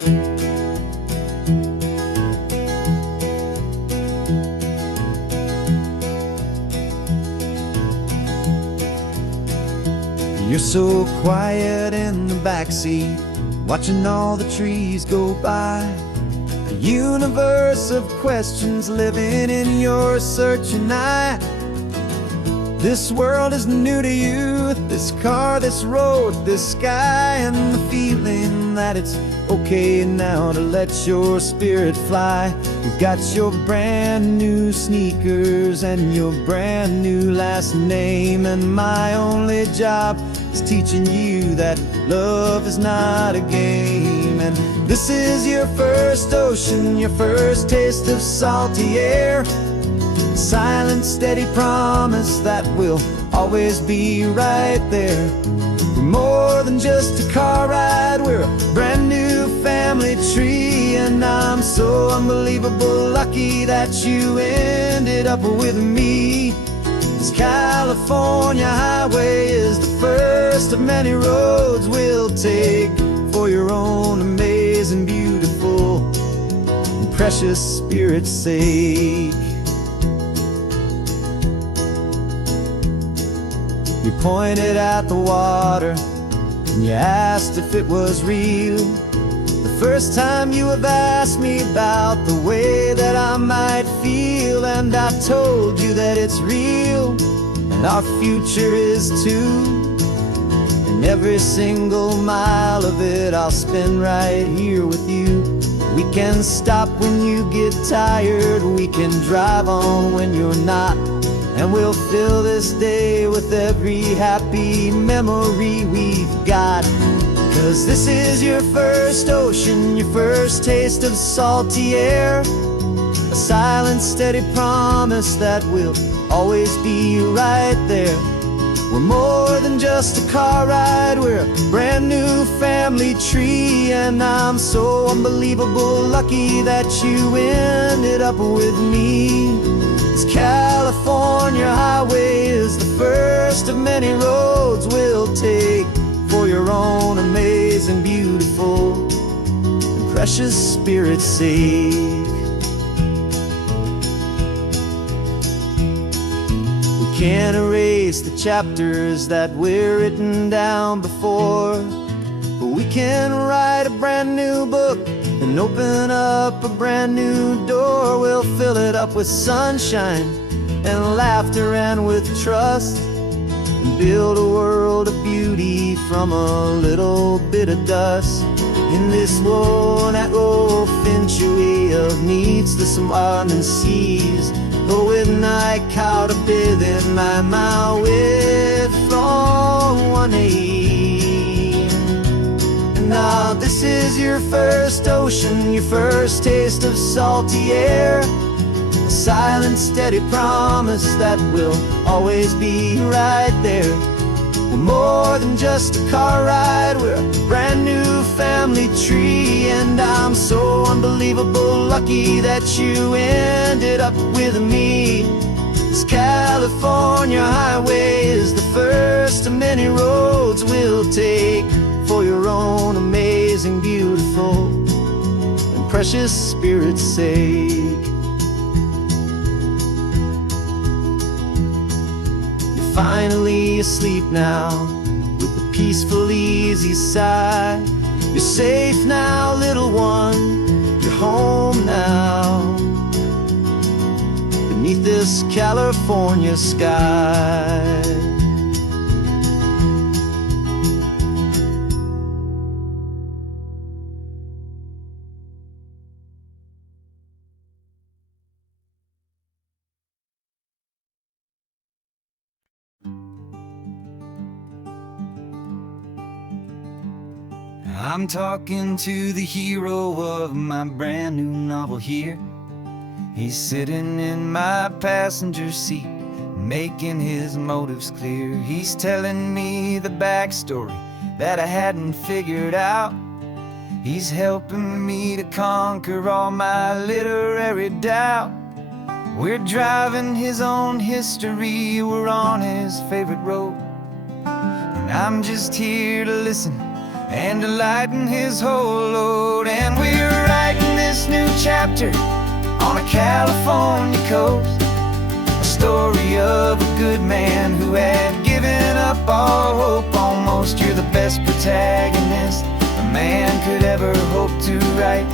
You're so quiet in the backseat, watching all the trees go by. A universe of questions living in your searching eye. This world is new to you, this car, this road, this sky, and the feeling that it's okay now to let your spirit fly. You've got your brand new sneakers and your brand new last name, and my only job is teaching you that love is not a game. And this is your first ocean, your first taste of salty air. Silent, steady promise that we'll always be right there. We're more than just a car ride, we're a brand new family tree. And I'm so unbelievable lucky that you ended up with me. This California highway is the first of many roads we'll take for your own amazing, beautiful, and precious spirit's sake. You pointed at the water and you asked if it was real. The first time you have asked me about the way that I might feel, and I told you that it's real and our future is too. And every single mile of it I'll spend right here with you. We can stop when you get tired, we can drive on when you're not, and we'll fill this day with every happy memory we've got. 'Cause this is your first ocean, your first taste of salty air. A silent, steady promise that we'll always be right there. We're more than just a car ride, we're a brand new family tree. And I'm so unbelievable lucky that you ended up with me. This California highway is the first of many roads we'll take for your own amazing, beautiful, and precious spirit's sake. We can't erase the chapters that were written down before, but we can write a brand new book and open up a brand new door. We'll fill it up with sunshine and laughter and with trust, and build a world of beauty from a little bit of dust. In this world that finchuí of needs the swanen seas, with night caught a bit in my mouth with from one aim. Now this is your first ocean, your first taste of salty air. A silent, steady promise that we'll always be right there. We're more than just a car ride, we're a brand new family tree. And I'm so unbelievable lucky that you ended up with me. This California highway is the first of many roads we'll take for your own amazing, beautiful, and precious spirit's sake. You're finally asleep now with a peaceful, easy sigh. You're safe now, little one, you're home now, beneath this California sky. I'm talking to the hero of my brand new novel here. He's sitting in my passenger seat, making his motives clear. He's telling me the backstory that I hadn't figured out. He's helping me to conquer all my literary doubt. We're driving his own history, we're on his favorite road, and I'm just here to listen and to lighten his whole load. And chapter on a California coast. A story of a good man who had given up all hope almost. You're the best protagonist a man could ever hope to write.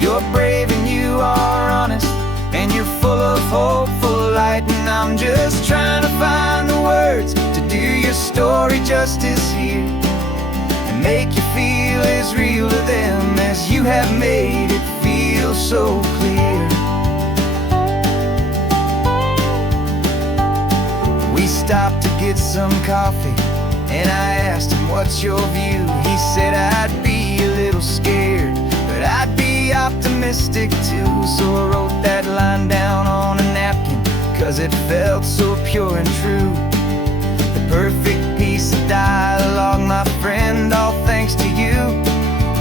You're brave and you are honest, and you're full of hopeful light. And I'm just trying to find the words to do your story justice here, and make you feel as real to them as you have made it feel so clear. We stopped to get some coffee, and I asked him, what's your view? He said, I'd be a little scared, but I'd be optimistic too. So I wrote that line down on a napkin, 'cause it felt so pure and true. The perfect piece of dialogue, my friend, all thanks to you.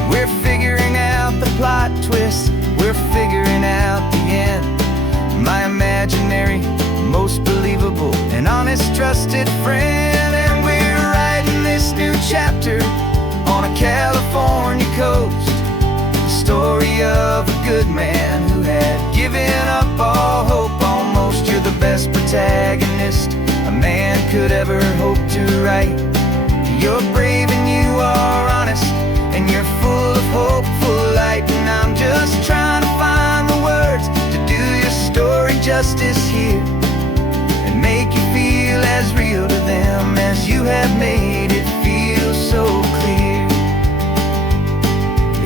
We're figuring out the plot twist, we're figuring out the end. My imaginary, most believable and honest trusted friend. And we're writing this new chapter on a California coast. The story of a good man who had given up all hope almost. You're the best protagonist a man could ever hope to write. You're brave and you are honest, and you're full of hopeful light. And I'm just trying to find the words to do your story justice here, and make you feel as real to them as you have made it feel so clear.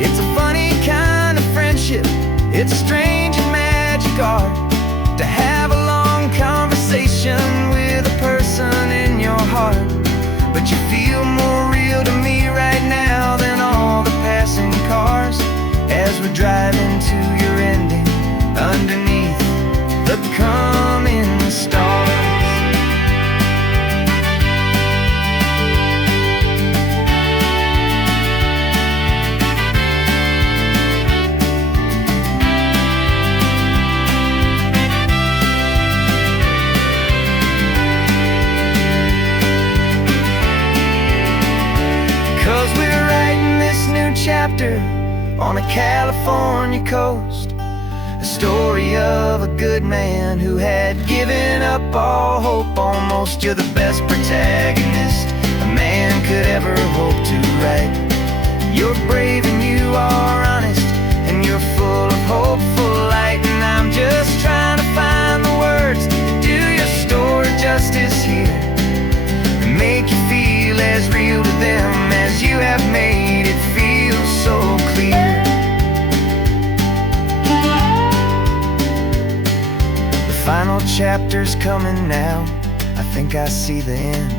It's a funny kind of friendship, it's a strange and magic art to have a long conversation with a person in your heart. But you feel more real to me right now than all the passing cars, as we're driving to your ending underneath the coming stars. 'Cause we're writing this new chapter on a California coast. A story of a good man who had given up all hope almost. You're the best protagonist a man could ever hope to write. You're brave and you are honest, and you're full of hopeful light. And I'm just trying to find the words to do your story justice here, and make you feel as real to them as you have made it feel so clear. The final chapter's coming now, I think I see the end.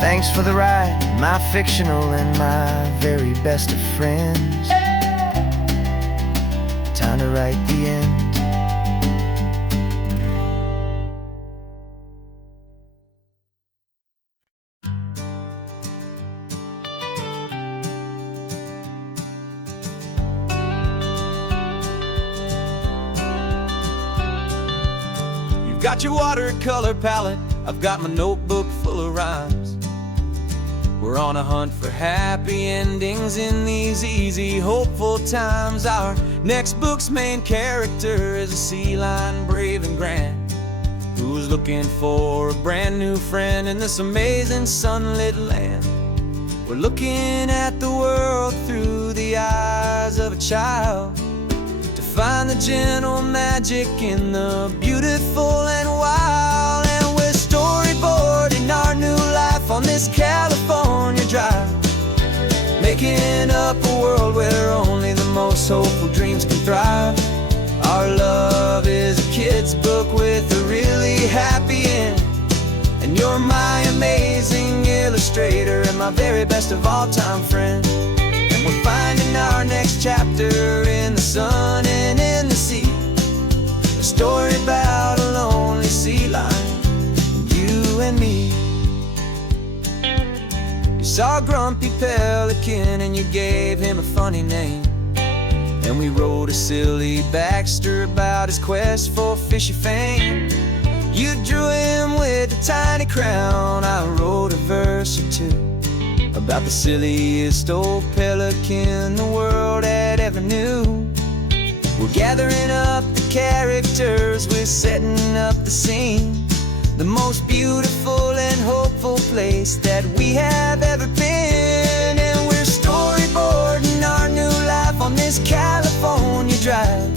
Thanks for the ride, my fictional and my very best of friends. Time to write the end. Got your watercolor palette, I've got my notebook full of rhymes. We're on a hunt for happy endings in these easy, hopeful times. Our next book's main character is a sea lion, brave and grand, who's looking for a brand new friend in this amazing sunlit land. We're looking at the world through the eyes of a child, find the gentle magic in the beautiful and wild. And we're storyboarding our new life on this California drive, making up a world where only the most hopeful dreams can thrive. Our love is a kid's book with a really happy end, and you're my amazing illustrator and my very best of all time friend. We're finding our next chapter in the sun and in the sea, a story about a lonely sea lion, you and me. You saw a grumpy pelican and you gave him a funny name, and we wrote a silly Baxter about his quest for fishy fame. You drew him with a tiny crown, I wrote a verse or two about the silliest old pelican the world had ever knew. is setting up the scene, the most beautiful and hopeful place that we have ever been. And we're storyboarding our new life on this California drive,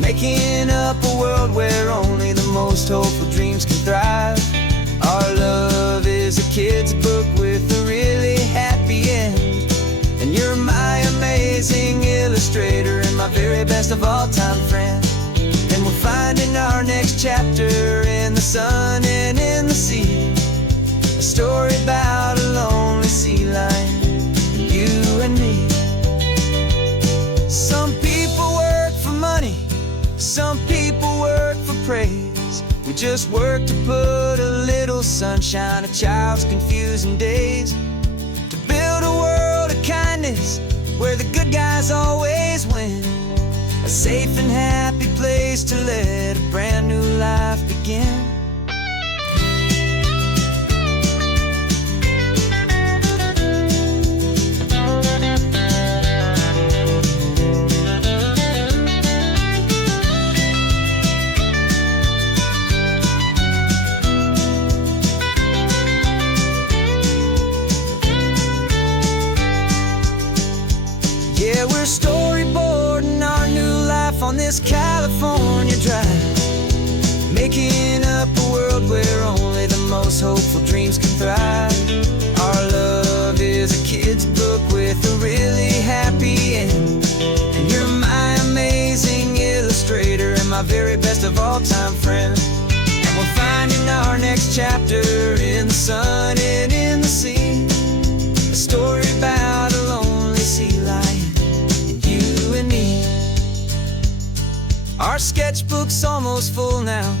making up a world where only the most hopeful dreams can thrive. Our love is a kid's book with a really happy end, and you're my amazing illustrator and my very best of all time friend. And we're finding our next chapter in the sun and in the sea, a story about a lonely sea lion, you and me. Some people work for money, some people work for praise. We just work to put a little sunshine in a child's confusing days, to build a world of kindness where the good guys always win, a safe and happy place to let a brand new life begin. Yeah, we're storyboarding our new life on this California drive, making up a world where only the most hopeful dreams can thrive. Our love is a kid's book with a really happy end, and you're my amazing illustrator and my very best of all time friend. And we're finding our next chapter in the sun and in the sea, a story about a lonely sea lion, you and me. Our sketchbook's almost full now,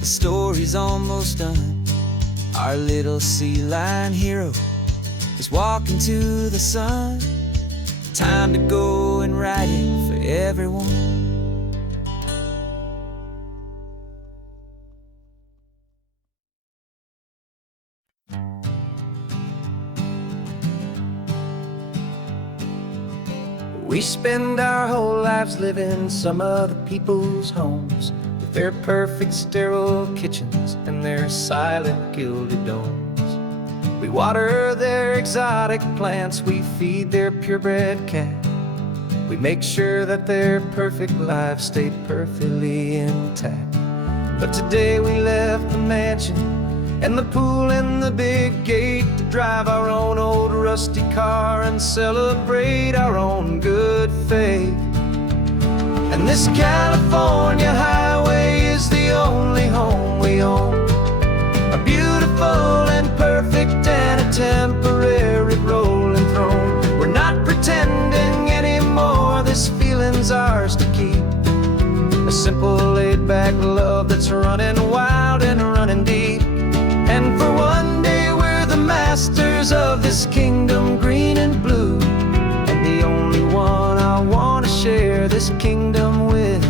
the story's almost done. Our little sea lion hero is walking to the sun. Time to go and write it for everyone. We spend our whole lives living some other people's homes, with their perfect sterile kitchens and their silent gilded domes. We water their exotic plants, we feed their purebred cat. We make sure that their perfect lives stay perfectly intact. But today we left the mansion and the pool and the big gate to drive our own old rusty car and celebrate our own good faith. And this California highway is the only home we own, a beautiful and perfect and a temporary rolling throne. We're not pretending anymore, this feeling's ours to keep, a simple laid-back love that's running wild and running deep. And for one day we're the masters of this kingdom green and blue, and the only one I want to share this kingdom with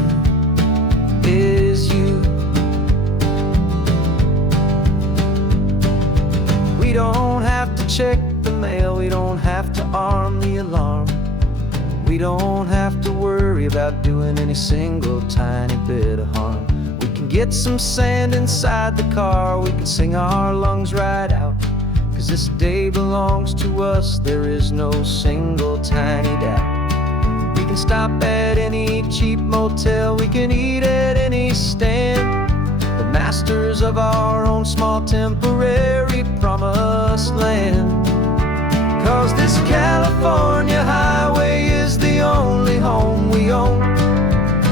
is you. We don't have to check the mail, we don't have to arm the alarm, we don't have to worry about doing any single tiny bit of harm. We can get some sand inside the car, we can sing our lungs right out, 'cause this day belongs to us, there is no single tiny doubt. We can stop at any cheap motel, we can eat at any stand, the masters of our own small temporary promised land. 'Cause this California highway is the only home we own,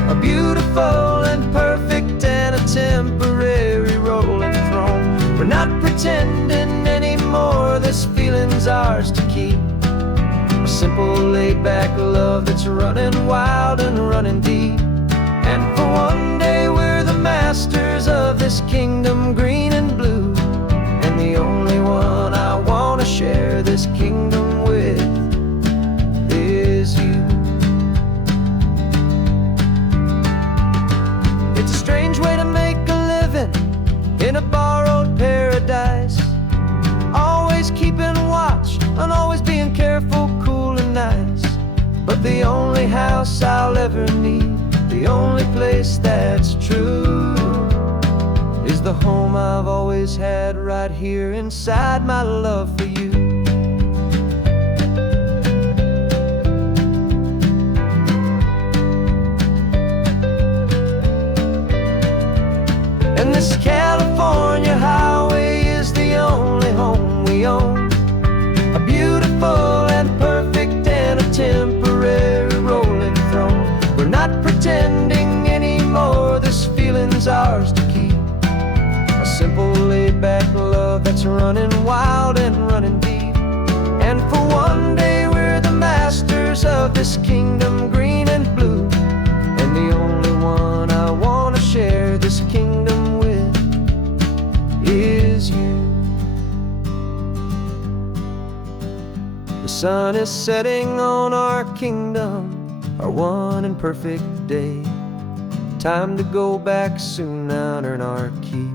a beautiful and perfect and a temporary rolling throne. We're not pretending anymore, this feeling's ours to keep, a simple laid-back love that's running wild and running deep. And for one day we're the masters of this kingdom green and blue, and the only one I want to share this kingdom with is you. It's a strange way to make a living in a borrowed paradise, always keeping watch and always being careful, cool and nice. But the only house I'll ever need, the the only place that's true is the home I've always had right here inside my love for you. And this California highway is the only home we own, a beautiful and perfect and a temporary rolling throne. We're not pretending anymore, this feeling's ours to keep. A simple laid-back love that's running wild and running deep. And for one day we're the masters of this kingdom green and blue, and the only one I want to share this kingdom with is you. The sun is setting on our kingdom, our one and perfect day. Time to go back soon now and earn our keep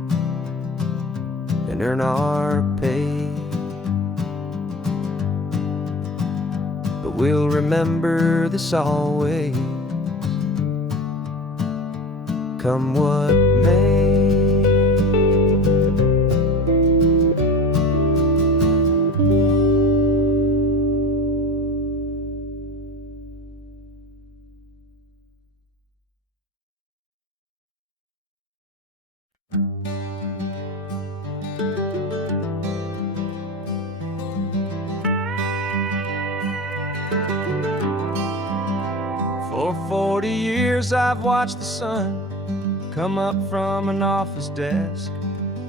and earn our pay. But we'll remember this always, come what may. For 40 years I've watched the sun come up from an office desk,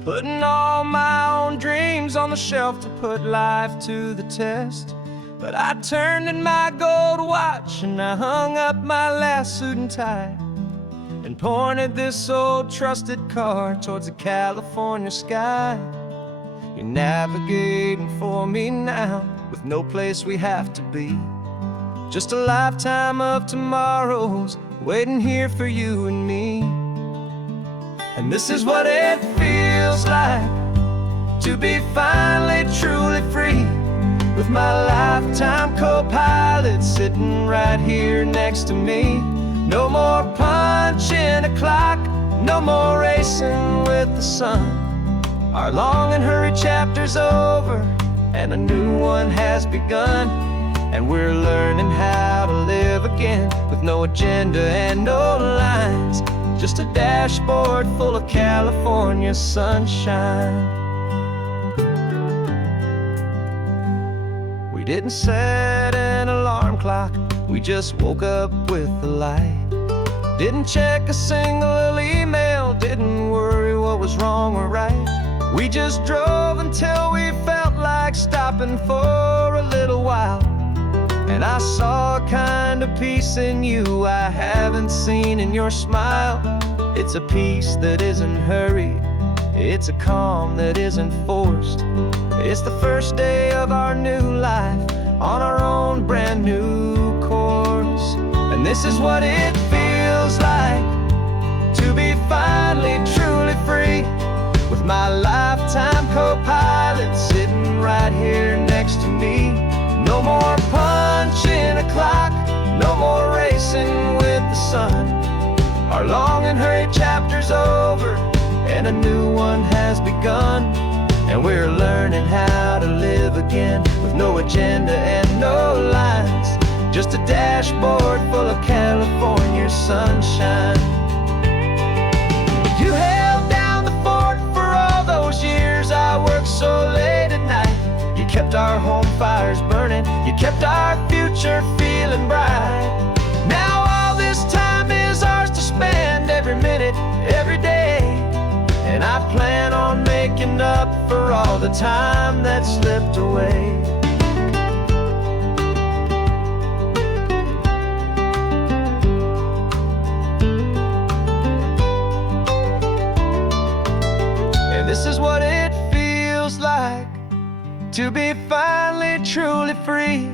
putting all my own dreams on the shelf to put life to the test. But I turned in my gold watch and I hung up my last suit and tie and pointed this old trusted car towards the California sky. You're navigating for me now with no place we have to be, just a lifetime of tomorrows waiting here for you and me. And this is what it feels like to be finally truly free, with my lifetime co-pilot sitting right here next to me. No more punching a clock, no more racing with the sun. Our long and hurried chapter's over and a new one has begun. And we're learning how to live again with no agenda and no lines, just a dashboard full of California sunshine. We didn't set an alarm clock, we just woke up with the light. Didn't check a single email, didn't worry what was wrong or right. We just drove until we felt like stopping for a little while. And I saw a kind of peace in you I haven't seen in your smile. It's a peace that isn't hurried, it's a calm that isn't forced. It's the first day of our new life on our own brand new course. And this is what it feels like to be finally truly free, with my lifetime co-pilot sitting right here next to me. No more punching a clock, no more racing with the sun. Our long and hurried chapter's over and a new one has begun. And we're learning how to live again with no agenda and no lines, just a dashboard full of California sunshine. You held down the fort for all those years I worked so late at night. You kept our home fires burning, you kept our future feeling bright. Now all this time is ours to spend, every minute, every day. And I plan on making up for all the time that slipped away. And this is what it feels like to be finally truly free,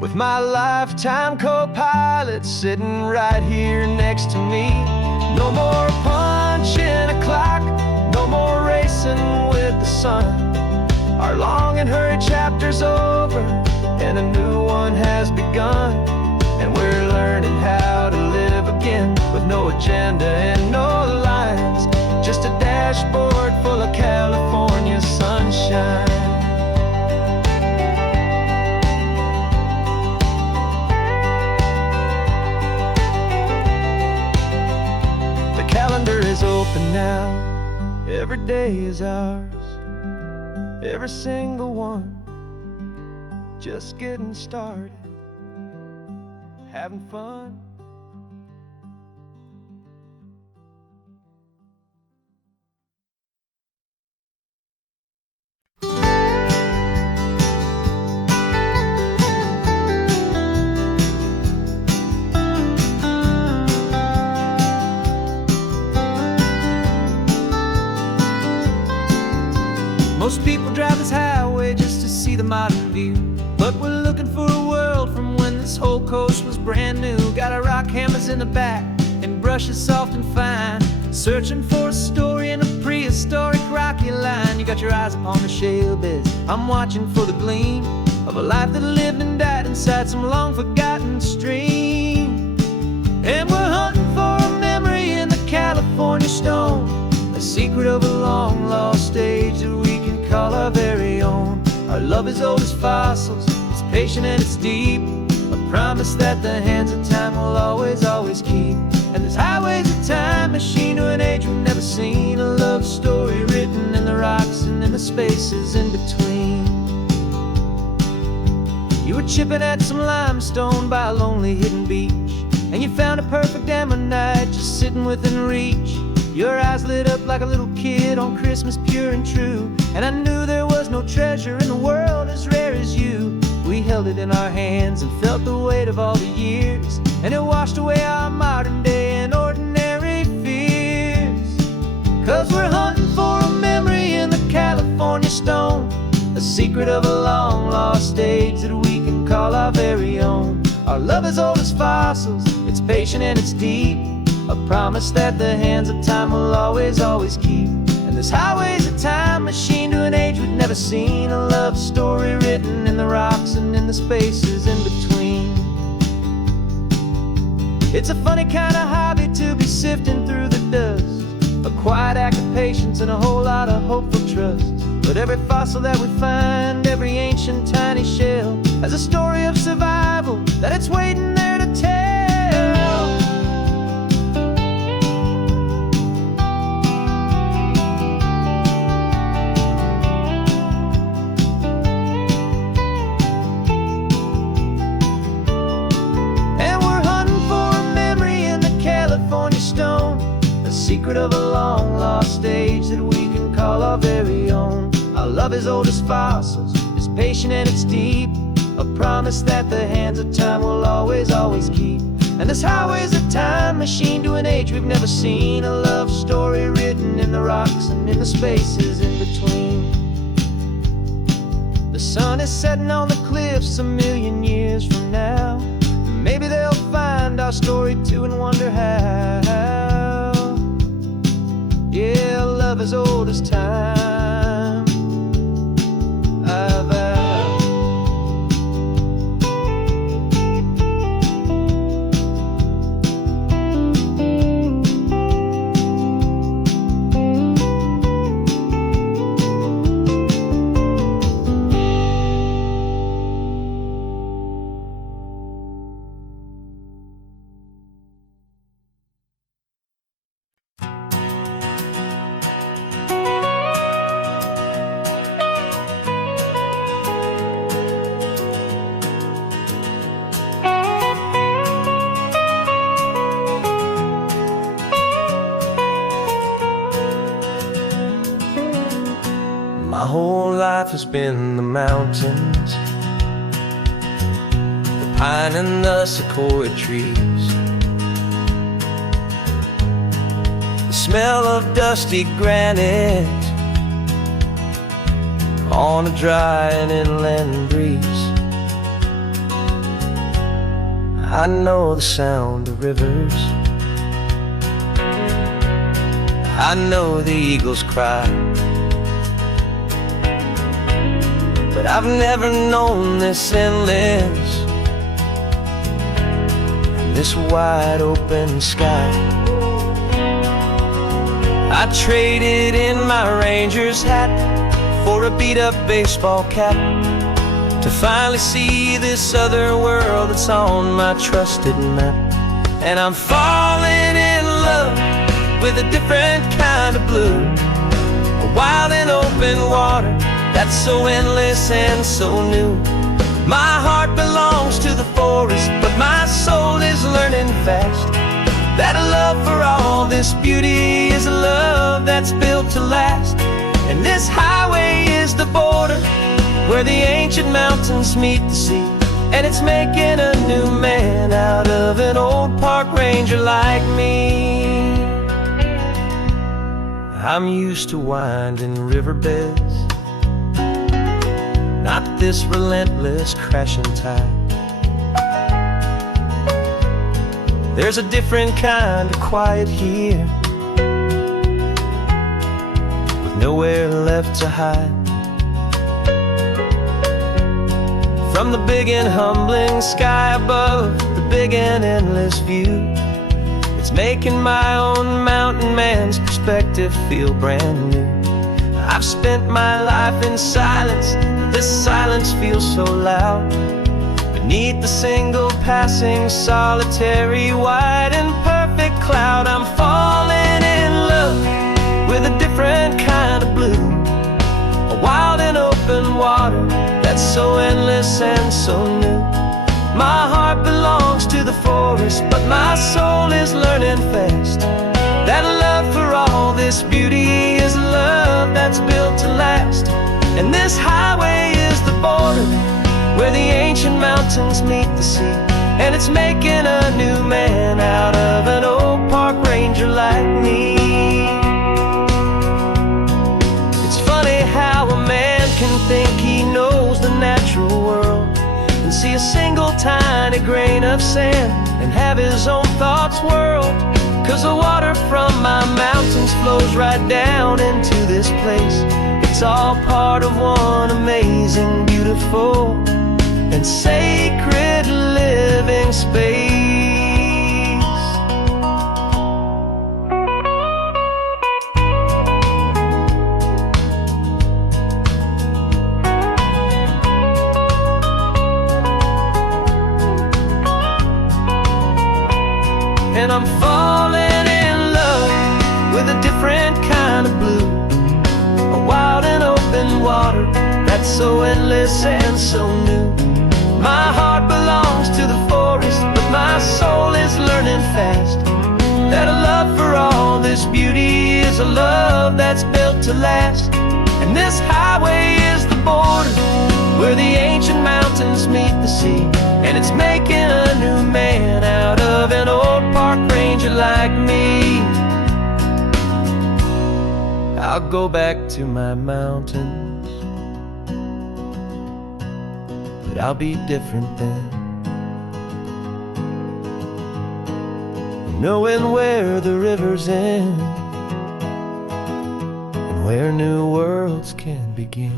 with my lifetime co-pilot sitting right here next to me. No more punching a clock, no more racing with the sun. Our long and hurried chapter's over and a new one has begun. And we're learning how to live again with no agenda and no lines, just a dashboard full of California sunshine. The calendar is open now, every day is ours, every single one, just getting started, having fun. Most people drive this highway just to see the modern view, but we're looking for a world from when this whole coast was brand new. Got our rock hammers in the back and brushes soft and fine, searching for a story in a prehistoric rocky line. You got your eyes upon the shale beds, I'm watching for the gleam of a life that lived and died inside some long forgotten stream. And we're hunting for a memory in the California stone, a secret of a long lost age that we can call our very own. Our love is old as fossils, it's patient and it's deep, a promise that the hands of time will always, always keep. And this highway's a time machine to an age we've never seen, a love story written in the rocks and in the spaces in between. You were chipping at some limestone by a lonely hidden beach, and you found a perfect ammonite just sitting within reach. Your eyes lit up like a little kid on Christmas, pure and true, and I knew there was no treasure in the world as rare as you. We held it in our hands and felt the weight of all the years, and it washed away our modern day and ordinary fears. 'Cause we're hunting for a memory in the California stone, a secret of a long lost age that we can call our very own. Our love is old as fossils, it's patient and it's deep, a promise that the hands of time will always, always keep. And this highway's a time machine to an age we've never seen, a love story written in the rocks and in the spaces in between. It's a funny kind of hobby to be sifting through the dust, a quiet act of patience and a whole lot of hopeful trust. But every fossil that we find, every ancient tiny shell, has a story of survival that it's waiting there to tell. Secret of a long lost age that we can call our very own. Our love is old as fossils, it's patient and it's deep, a promise that the hands of time will always, always keep. And this highway's a time machine to an age we've never seen, a love story written in the rocks and in the spaces in between. The sun is setting on the cliffs a million years from now, maybe they'll find our story too and wonder how. Yeah, love as old as time, I vow. My whole life has been the mountains, the pine and the sequoia trees, the smell of dusty granite on a dry and inland breeze. I know the sound of rivers, I know the eagles cry, but I've never known this endless, this wide open sky. I traded in my Ranger's hat for a beat-up baseball cap, to finally see this other world that's on my trusted map. And I'm falling in love with a different kind of blue, a wild and open water that's so endless and so new. My heart belongs to the forest, but my soul is learning fast that a love for all this beauty is a love that's built to last. And this highway is the border where the ancient mountains meet the sea, and it's making a new man out of an old park ranger like me. I'm used to winding riverbeds, not this relentless crashing tide. There's a different kind of quiet here, with nowhere left to hide. From the big and humbling sky above, the big and endless view, it's making my own mountain man's perspective feel brand new. I've spent my life in silence, this silence feels so loud. Beneath the single passing solitary white and perfect cloud, I'm falling in love with a different kind of blue, a wild and open water that's so endless and so new. My heart belongs to the forest, but my soul is learning fast that love for all this beauty is a love that's built to last. And this highway is the border where the ancient mountains meet the sea, and it's making a new man out of an old park ranger like me. It's funny how a man can think he knows the natural world and see a single tiny grain of sand and have his own thoughts whirl. 'Cause the water from my mountains flows right down into this place. It's all part of one amazing, beautiful, and sacred living space. And I'm falling in love with a different kind of blue, a wild and open water that's so endless and so new. My heart belongs to the forest, but my soul is learning fast that a love for all this beauty is a love that's built to last. And this highway is the border where the ancient mountains meet the sea, and it's making a new man out of an old park ranger like me. I'll go back to my mountains, but I'll be different then, knowing where the rivers end and where new worlds can begin.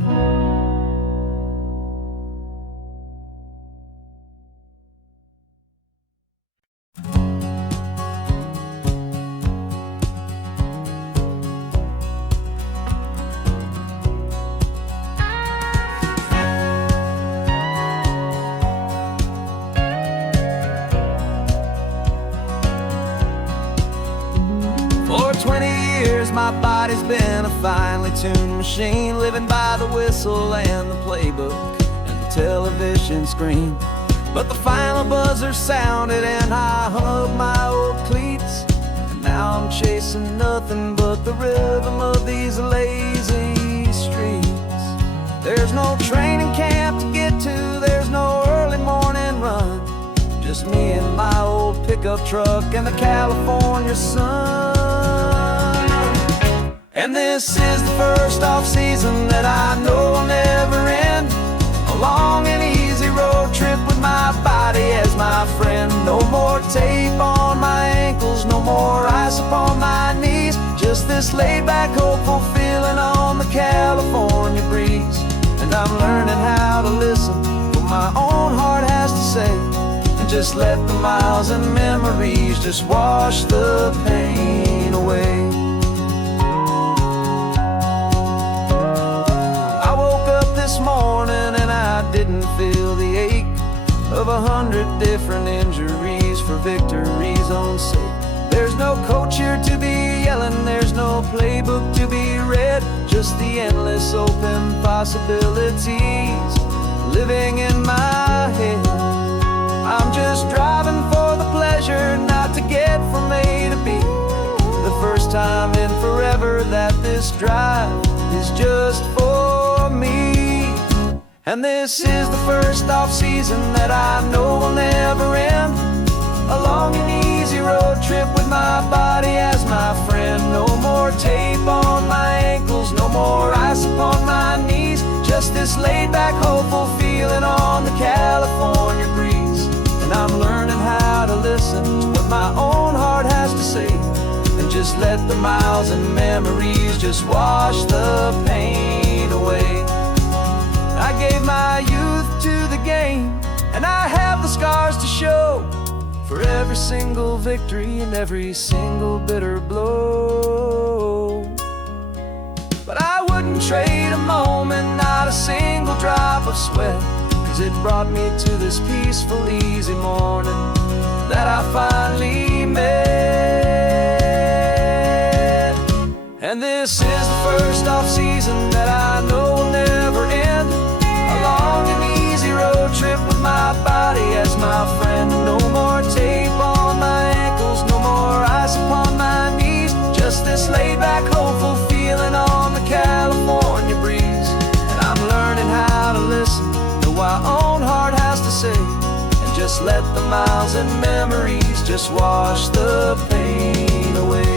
My body's been a finely tuned machine, living by the whistle and the playbook and the television screen. But the final buzzer sounded and I hung up my old cleats, and now I'm chasing nothing but the rhythm of these lazy streets. There's no training camp to get to, there's no early morning run, just me and my old pickup truck and the California sun. And this is the first off-season that I know will never end, a long and easy road trip with my body as my friend. No more tape on my ankles, no more ice upon my knees, just this laid-back, hopeful feeling on the California breeze. And I'm learning how to listen to what my own heart has to say, and just let the miles and memories just wash the pain away. I woke up this morning and I didn't feel the ache of 100 different injuries for victory's own sake. There's no coach here to be yelling, there's no playbook to be read, just the endless open possibilities living in my head. I'm just driving for the pleasure, not to get from A to B. The first time in forever that this drive is just for me. And this is the first off-season that I know will never end. A long and easy road trip with my body as my friend. No more tape on my ankles, no more ice upon my knees. Just this laid-back, hopeful feeling on the California breeze. And I'm learning how to listen to what my own heart has to say, and just let the miles and memories just wash the pain away. I gave my youth to the game, and I have the scars to show for every single victory and every single bitter blow. But I wouldn't trade a moment, not a single drop of sweat, 'cause it brought me to this peaceful, easy morning that I finally met. And this is the first off-season that I know will never end. A long and easy road trip with my body as my friend. No more tape on my ankles, no more ice upon my knees. Just this laid-back, hopeful feeling on the California breeze. And I'm learning how to listen to what my own heart has to say, and just let the miles and memories just wash the pain away.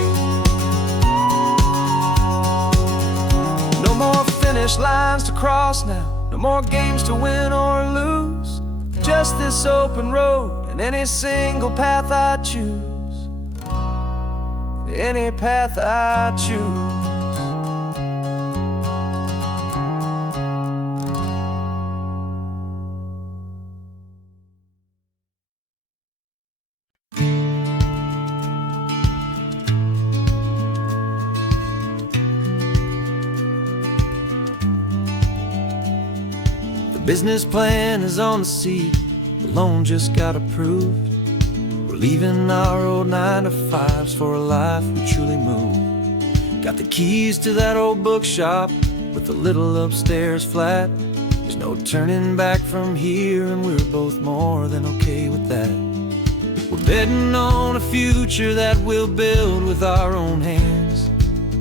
No more finish lines to cross now, no more games to win or lose. Just this open road and any single path I choose. Any path I choose. The business plan is on the seat, the loan just got approved. We're leaving our old 9-to-5s for a life we truly move. Got the keys to that old bookshop with the little upstairs flat. There's no turning back from here, and we're both more than okay with that. We're betting on a future that we'll build with our own hands,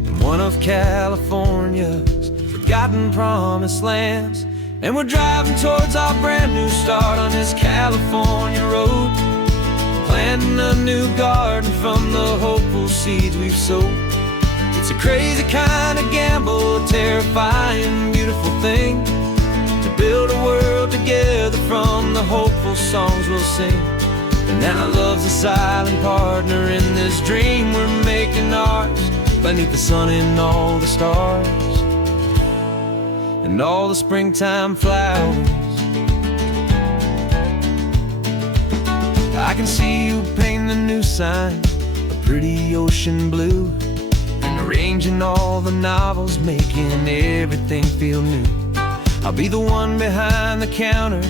in one of California's forgotten promised lands. And we're driving towards our brand new start on this California road, planting a new garden from the hopeful seeds we've sowed. It's a crazy kind of gamble, a terrifying, beautiful thing, to build a world together from the hopeful songs we'll sing. And now love's a silent partner in this dream we're making ours, beneath the sun and all the stars and all the springtime flowers. I can see you painting a new sign, a pretty ocean blue, and arranging all the novels, making everything feel new. I'll be the one behind the counter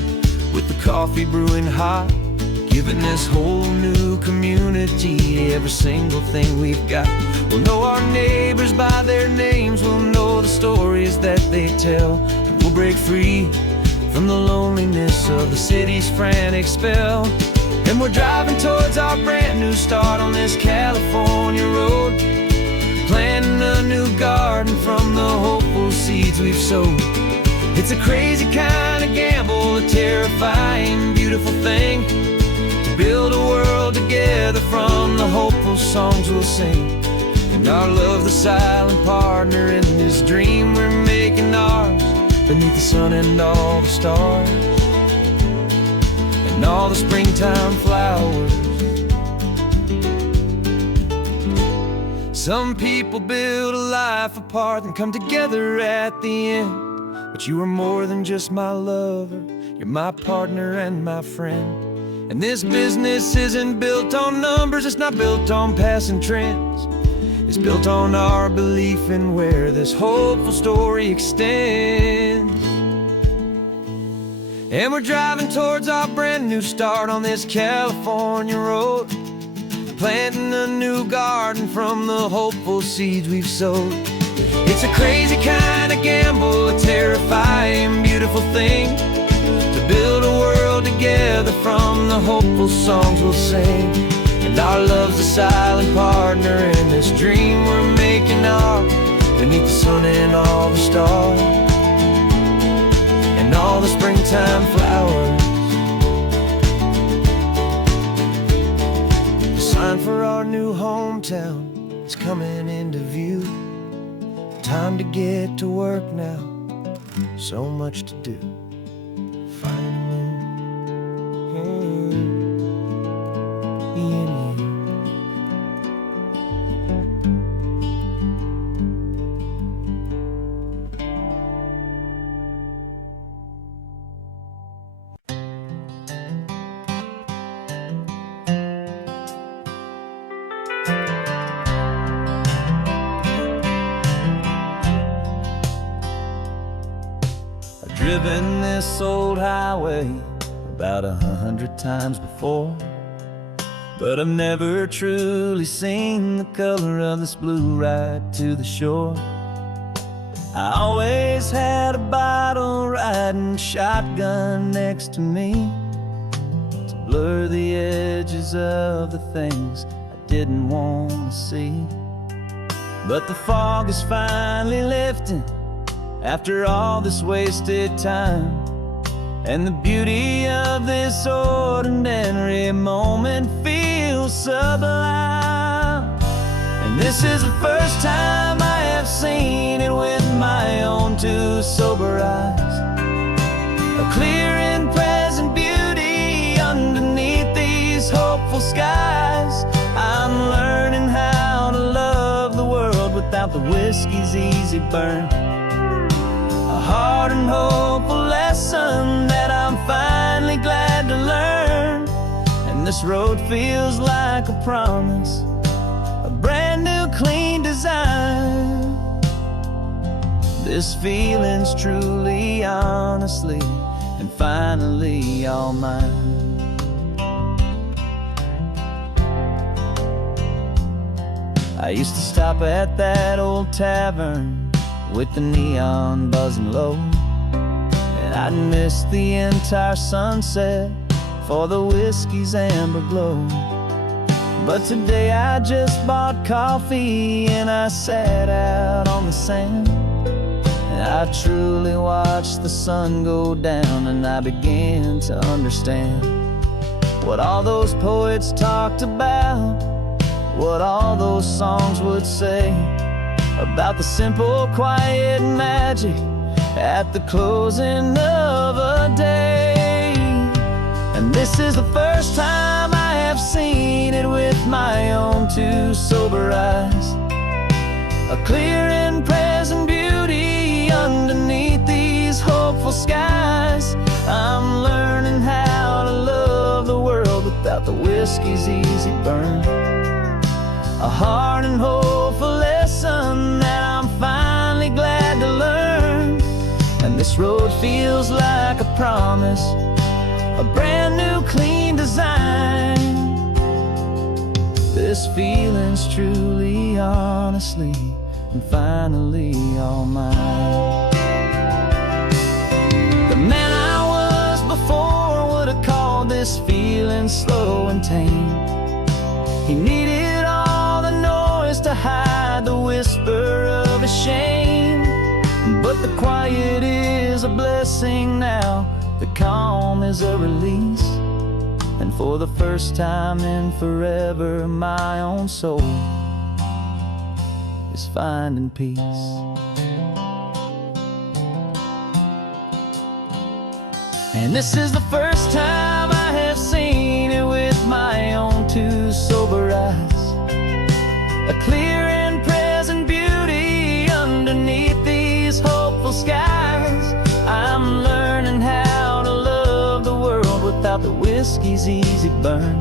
with the coffee brewing hot, giving this whole new community every single thing we've got. We'll know our neighbors by their names, we'll know the stories that they tell, and we'll break free from the loneliness of the city's frantic spell. And we're driving towards our brand new start on this California road, planting a new garden from the hopeful seeds we've sowed. It's a crazy kind of gamble, a terrifying, beautiful thing, to build a world together from the hopeful songs we'll sing. And our love, the silent partner in this dream we're making ours, beneath the sun and all the stars and all the springtime flowers. Some people build a life apart and come together at the end, but you are more than just my lover, you're my partner and my friend. And this business isn't built on numbers, it's not built on passing trends. It's built on our belief in where this hopeful story extends. And we're driving towards our brand new start on this California road, planting a new garden from the hopeful seeds we've sowed. It's a crazy kind of gamble, a terrifying, beautiful thing, to build a world together from the hopeful songs we'll sing. And our love's a silent partner in this dream we're making ours, beneath the sun and all the stars, and all the springtime flowers. The sign for our new hometown is coming into view. Time to get to work now, so much to do. Driven this old highway about 100 times before, but I've never truly seen the color of this blue right to the shore. I always had a bottle riding shotgun next to me to blur the edges of the things I didn't want to see. But the fog is finally lifting after all this wasted time, and the beauty of this ordinary moment feels sublime. And this is the first time I have seen it with my own two sober eyes, a clear and present beauty underneath these hopeful skies. I'm learning how to love the world without the whiskey's easy burn, a hard and hopeful lesson that I'm finally glad to learn. And this road feels like a promise, a brand new clean design. This feeling's truly, honestly, and finally all mine. I used to stop at that old tavern with the neon buzzing low, and I'd miss the entire sunset for the whiskey's amber glow. But today I just bought coffee and I sat out on the sand, and I truly watched the sun go down, and I began to understand what all those poets talked about, what all those songs would say about the simple, quiet magic at the closing of a day. And this is the first time I have seen it with my own two sober eyes, a clear and present beauty underneath these hopeful skies. I'm learning how to love the world without the whiskey's easy burn, a hard and hopeful lesson that I'm finally glad to learn. And this road feels like a promise, a brand new clean design. This feeling's truly, honestly, and finally all mine. The man I was before would have called this feeling slow and tame. He needed all the noise to hide the whisper of his shame. But the quiet is a blessing now, the calm is a release, and for the first time in forever my own soul is finding peace. And this is the first time I have seen it with my own two sober eyes, a clear and present beauty underneath these hopeful skies. I'm learning how to love the world without the whiskey whiskey's easy burn.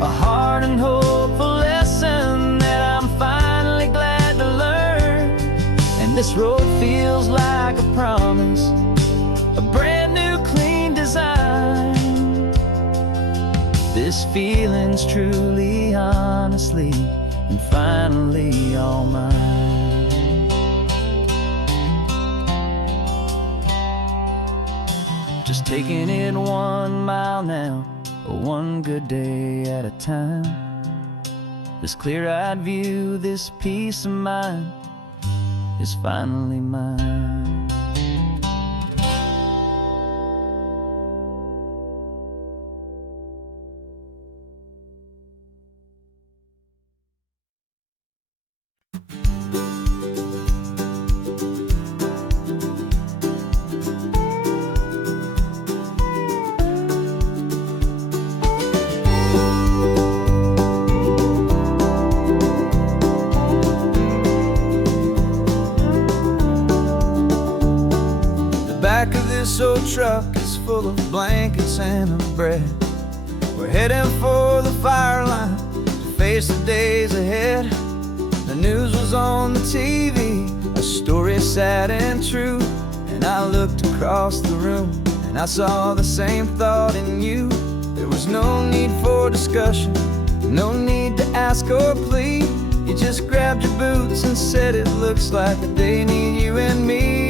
A hard and hopeful lesson that I'm finally glad to learn. And this road feels like a promise, a brand new clean design. This feeling's truly, honestly, and finally all mine. Just taking it 1 mile now, one good day at a time. This clear-eyed view, this peace of mind is finally mine. This old truck is full of blankets and of bread. We're heading for the fire line to face the days ahead. The news was on the TV, a story sad and true. And I looked across the room and I saw the same thought in you. There was no need for discussion, no need to ask or plead. You just grabbed your boots and said it looks like the day need you and me.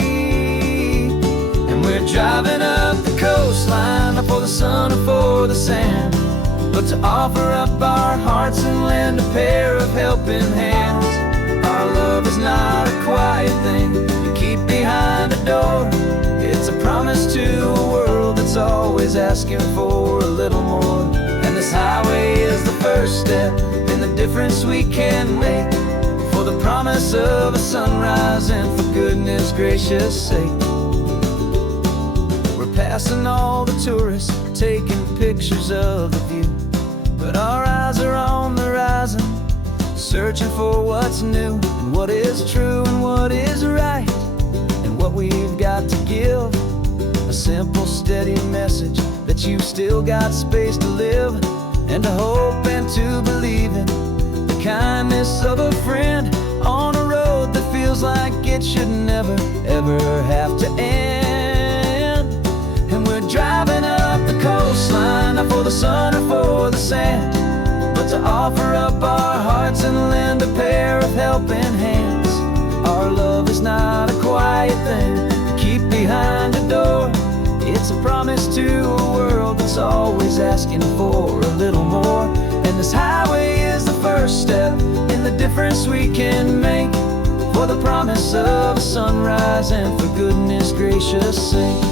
We're driving up the coastline, not for the sun or for the sand, but to offer up our hearts and lend a pair of helping hands. Our love is not a quiet thing you keep behind a door. It's a promise to a world that's always asking for a little more. And this highway is the first step in the difference we can make, for the promise of a sunrise and for goodness gracious sake. Passing all the tourists, taking pictures of the view, but our eyes are on the horizon, searching for what's new, and what is true and what is right, and what we've got to give. A simple, steady message that you've still got space to live, and to hope and to believe in the kindness of a friend on a road that feels like it should never, ever have to end. We're driving up the coastline, not for the sun or for the sand, but to offer up our hearts and lend a pair of helping hands. Our love is not a quiet thing to keep behind a door. It's a promise to a world that's always asking for a little more. And this highway is the first step in the difference we can make, for the promise of a sunrise and for goodness gracious sake.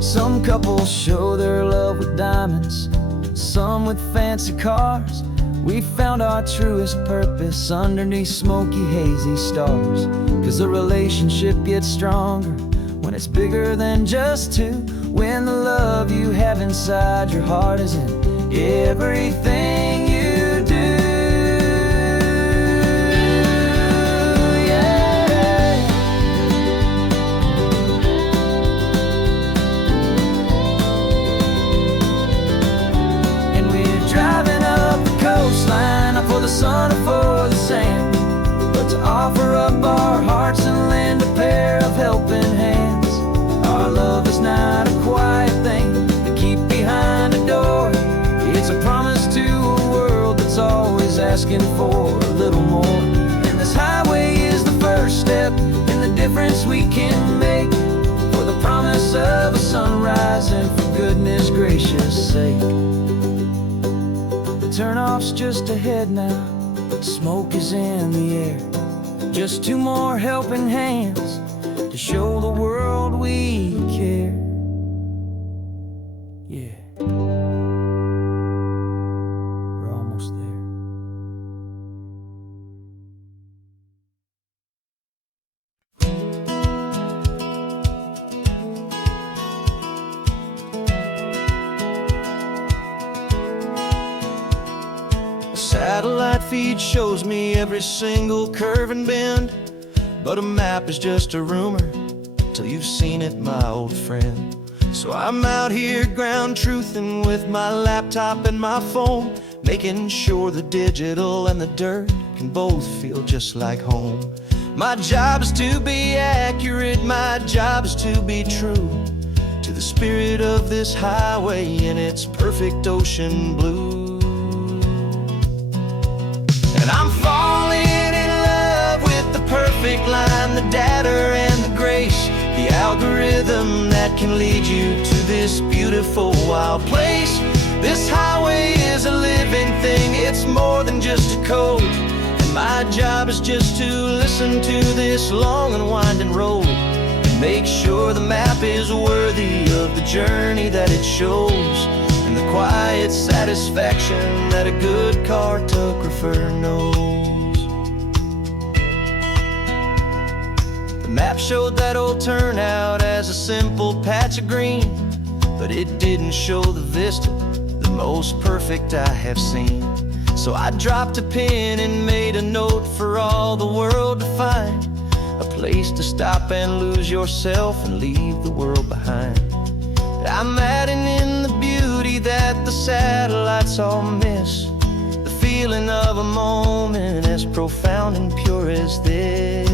Some couples show their love with diamonds, some with fancy cars. We found our truest purpose underneath smoky, hazy stars. 'Cause the relationship gets stronger when it's bigger than just two, when the love you have inside your heart is in everything you do. For the sun or for the sand, but to offer up our hearts and lend a pair of helping hands. Our love is not a quiet thing to keep behind a door. It's a promise to a world that's always asking for a little more. And this highway is the first step in the difference we can make, for the promise of a sunrise and for goodness gracious sake. Turnoff's just ahead now, smoke is in the air. Just two more helping hands to show the world we care. Yeah, we're almost there. Satellite feed shows me every single curve and bend, but a map is just a rumor till you've seen it, my old friend. So I'm out here ground truthing with my laptop and my phone, making sure the digital and the dirt can both feel just like home. My job is to be accurate, my job is to be true to the spirit of this highway in its perfect ocean blue. And I'm falling in love with the perfect line, the data and the grace, the algorithm that can lead you to this beautiful wild place. This highway is a living thing, it's more than just a code. And my job is just to listen to this long and winding road and make sure the map is worthy of the journey that it shows, and the quiet satisfaction that a good cartographer knows. The map showed that old turnout as a simple patch of green, but it didn't show the vista, the most perfect I have seen. So I dropped a pin and made a note for all the world to find, a place to stop and lose yourself and leave the world behind. I'm adding in the beauty that the satellites all miss, the feeling of a moment as profound and pure as this.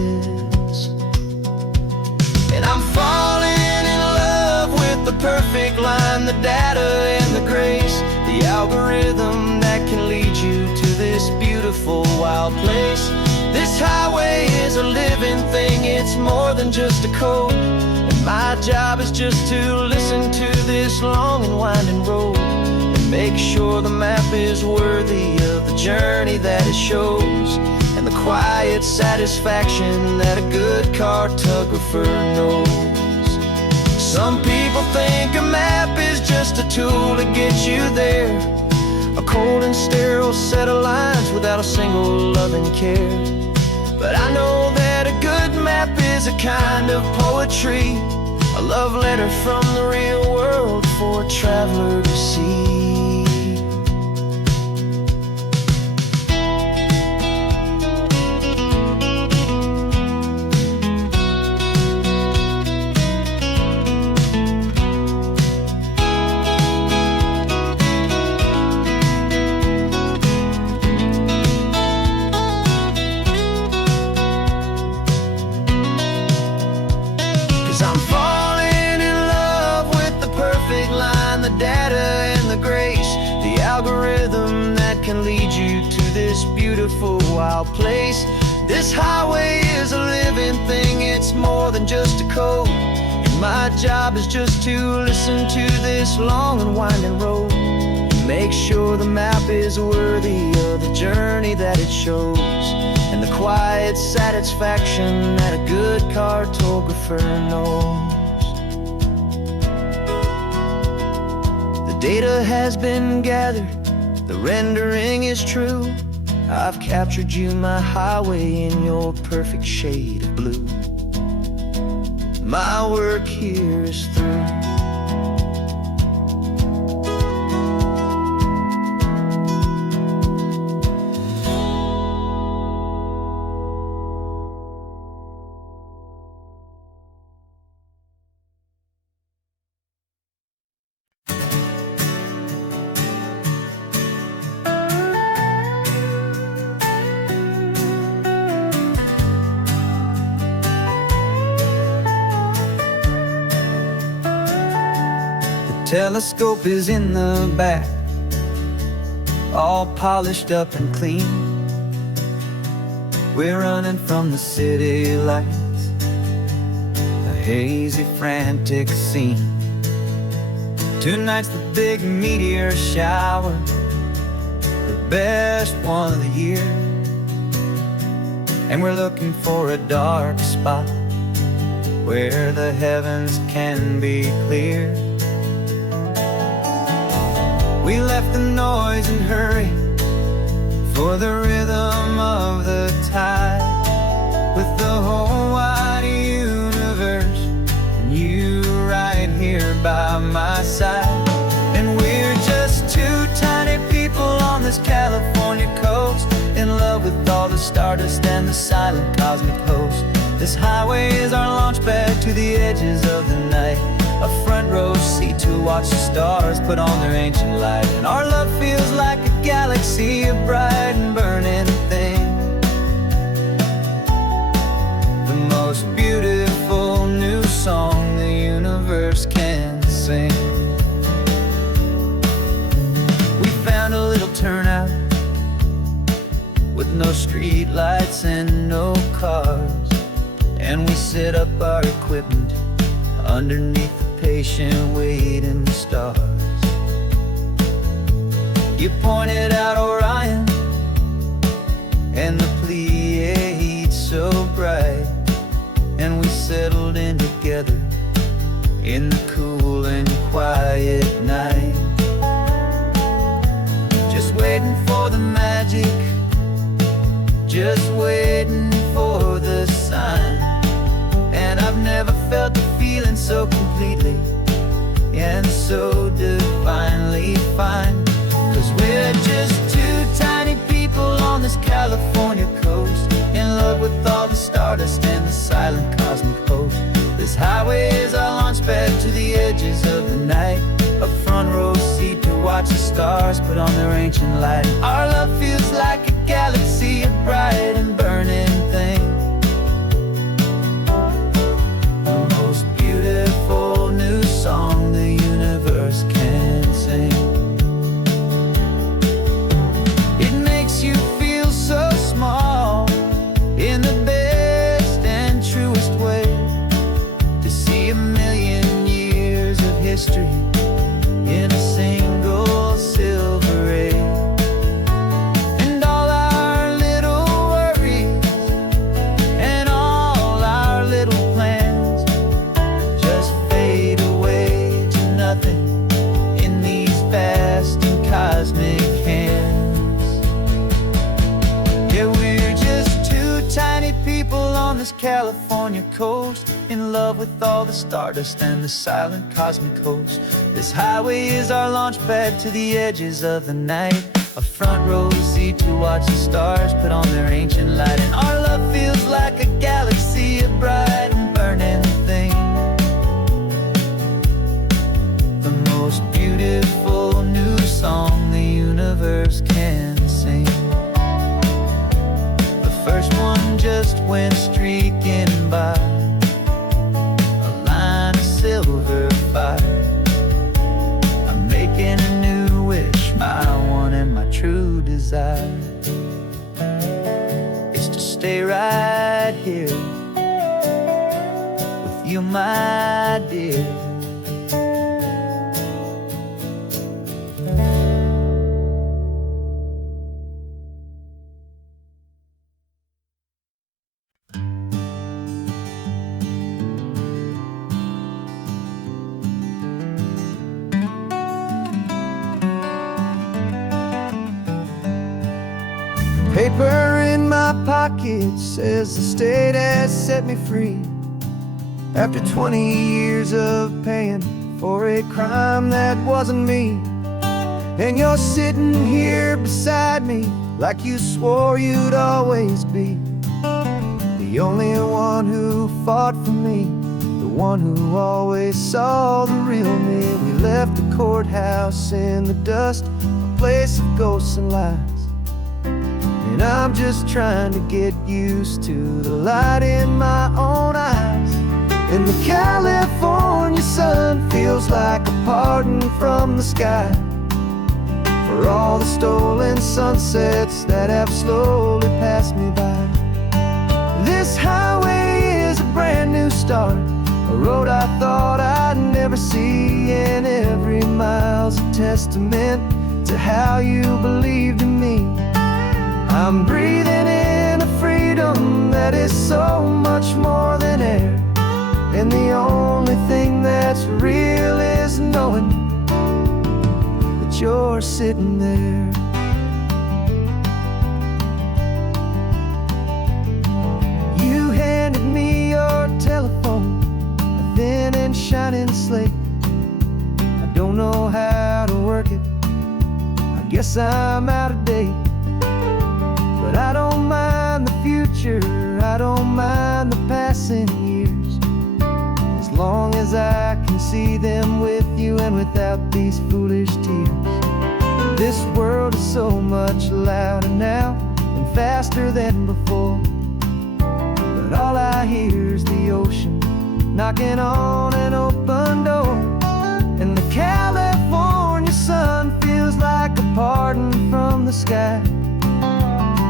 And I'm falling in love with the perfect line, the data and the grace, the algorithm that can lead you to this beautiful wild place. This highway is a living thing, it's more than just a code. And my job is just to listen to this long and winding road and make sure the map is worthy of the journey that it shows, and the quiet satisfaction that a good cartographer knows. Some people think a map is just a tool to get you there, a cold and sterile set of lines without a single loving care. But I know that a good map is a kind of poetry, a love letter from the real world for a traveler to see. 'Cause I'm falling in love with the perfect line, the data and the grace, the algorithm that can lead you to this beautiful wild place. This highway is a living thing, it's more than just a code. And my job is just to listen to this long and winding road and make sure the map is worthy of the journey that it shows, and the quiet satisfaction that a good cartographer knows. The data has been gathered, the rendering is true. I've captured you, my highway, in your perfect shade of blue. My work here is through. Telescope is in the back, all polished up and clean. We're running from the city lights, a hazy, frantic scene. Tonight's the big meteor shower, the best one of the year. And we're looking for a dark spot where the heavens can be clear. We left the noise and hurry for the rhythm of the tide, with the whole wide universe and you right here by my side. And we're just two tiny people on this California coast, in love with all the stardust and the silent cosmic host. This highway is our launch pad to the edges of the night, a front row seat to watch the stars put on their ancient light. And our love feels like a galaxy, a bright and burning thing, the most beautiful new song the universe can sing. We found a little turnout with no street lights and no cars, and we set up our equipment underneath the patient waiting stars. You pointed out Orion and the Pleiades so bright, and we settled in together in the cool and quiet night, just waiting for the magic, just waiting for the sign. And I've never felt the feeling so completely and so divinely fine. 'Cause we're just two tiny people on this California coast, in love with all the stardust and the silent cosmic host. This highway is our launch pad to the edges of the night, a front row seat to watch the stars put on their ancient light. Our love feels like a galaxy, a bright and burning thing, the most beautiful new song the universe can sing. It makes you feel so small in the best and truest way, to see a million years of history in a single silver ray. And all our little worries and all our little plans just fade away to nothing in these vast and cosmic hands. Yeah, we're just two tiny people on this California coast, in love with all the stardust and the silent cosmic host. This highway is our launch pad to the edges of the night, a front row seat to watch the stars put on their ancient light. And our love feels like a galaxy, a bright and burning thing, the most beautiful new song the universe can sing. The first one just went streaking by, a line of silver fire. I'm making a new wish, my one and my true desire is to stay right here with you, my dear. Paper in my pocket says the state has set me free, after 20 years of paying for a crime that wasn't me. And you're sitting here beside me like you swore you'd always be, the only one who fought for me, the one who always saw the real me. We left the courthouse in the dust, a place of ghosts and lies, and I'm just trying to get used to the light in my own eyes. And the California sun feels like a pardon from the sky for all the stolen sunsets that have slowly passed me by. This highway is a brand new start, a road I thought I'd never see, and every mile's a testament to how you believed in me. I'm breathing in a freedom that is so much more than air, and the only thing that's real is knowing that you're sitting there. You handed me your telephone, a thin and shining slate. I don't know how to work it, I guess I'm out of date. But I don't mind the future, I don't mind the passing years, as long as I can see them with you and without these foolish tears. This world is so much louder now and faster than before, but all I hear is the ocean knocking on an open door. And the California sun feels like a pardon from the sky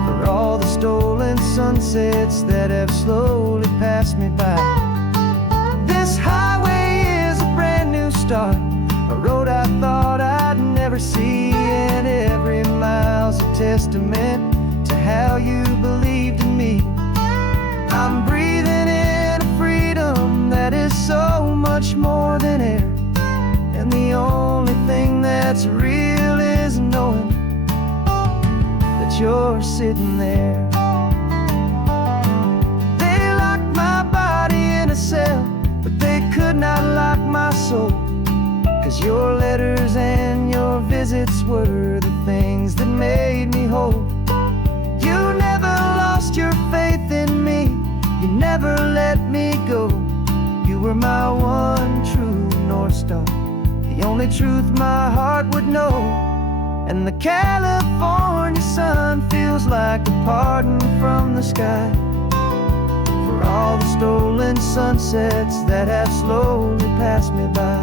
for all the stolen sunsets that have slowly passed me by. This highway is a brand new start, a road I thought I'd never see, and every mile's a testament to how you believed in me. I'm breathing in a freedom that is so much more than air, and the only thing that's real is knowing that you're sitting there. They locked my body in a cell, but they could not lock my soul, 'cause your letters and your visits were the things that made me whole. You never lost your faith in me, you never let me go. You were my one true North Star, the only truth my heart would know. And the California sun feels like a pardon from the sky for all the stolen sunsets that have slowly passed me by.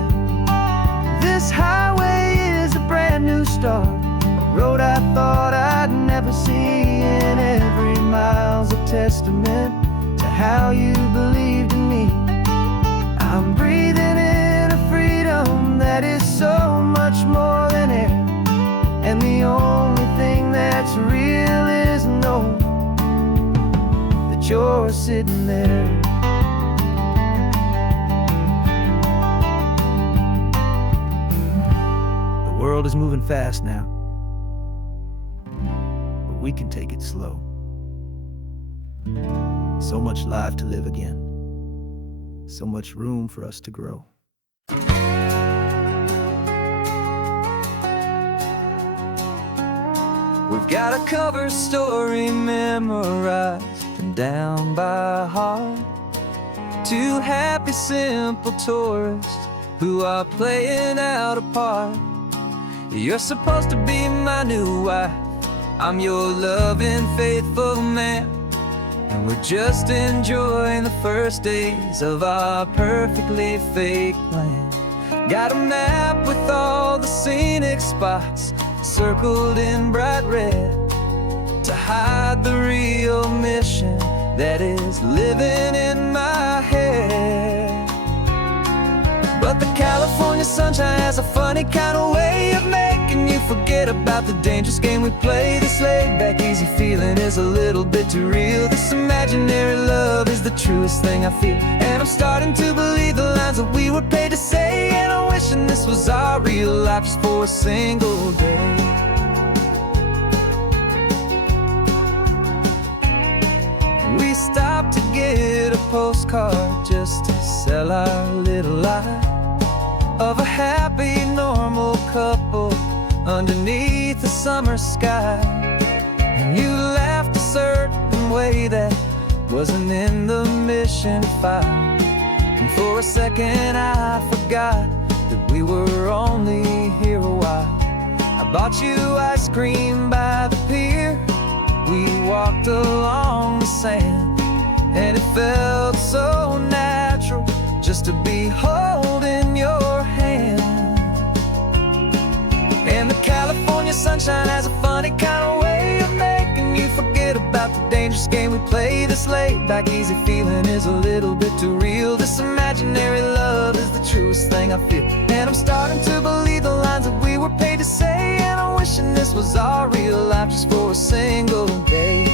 This highway is a brand new start, a road I thought I'd never see, and every mile's a testament to how you believed in me. I'm breathing in a freedom that is so much more than air, and the only thing that's real is knowing that you're sitting there. The world is moving fast now, but we can take it slow. So much life to live again, so much room for us to grow. We've got a cover story memorized and down by heart. Two happy, simple tourists who are playing out a part. You're supposed to be my new wife, I'm your loving, faithful man, and we're just enjoying the first days of our perfectly fake plan. Got a map with all the scenic spots circled in bright red to hide the real mission that is living in my head. But the California sunshine has a funny kind of way of making you forget about the dangerous game we play. This laid-back, easy feeling is a little bit too real. This imaginary love is the truest thing I feel, and I'm starting to believe the lines that we were paid to say. And I'm wishing this was our real life just for a single day. We stopped to get a postcard just to sell our little lie of a happy, normal couple underneath the summer sky. And you laughed a certain way that wasn't in the mission file, and for a second I forgot that we were only here a while. I bought you ice cream by the pier, we walked along the sand, and it felt so natural just to be holding your hand. And the California sunshine has a funny kind of way of making you forget about the dangerous game we play. This laid-back, easy feeling is a little bit too real. This imaginary love is the truest thing I feel, and I'm starting to believe the lines that we were paid to say. And I'm wishing this was our real life just for a single day.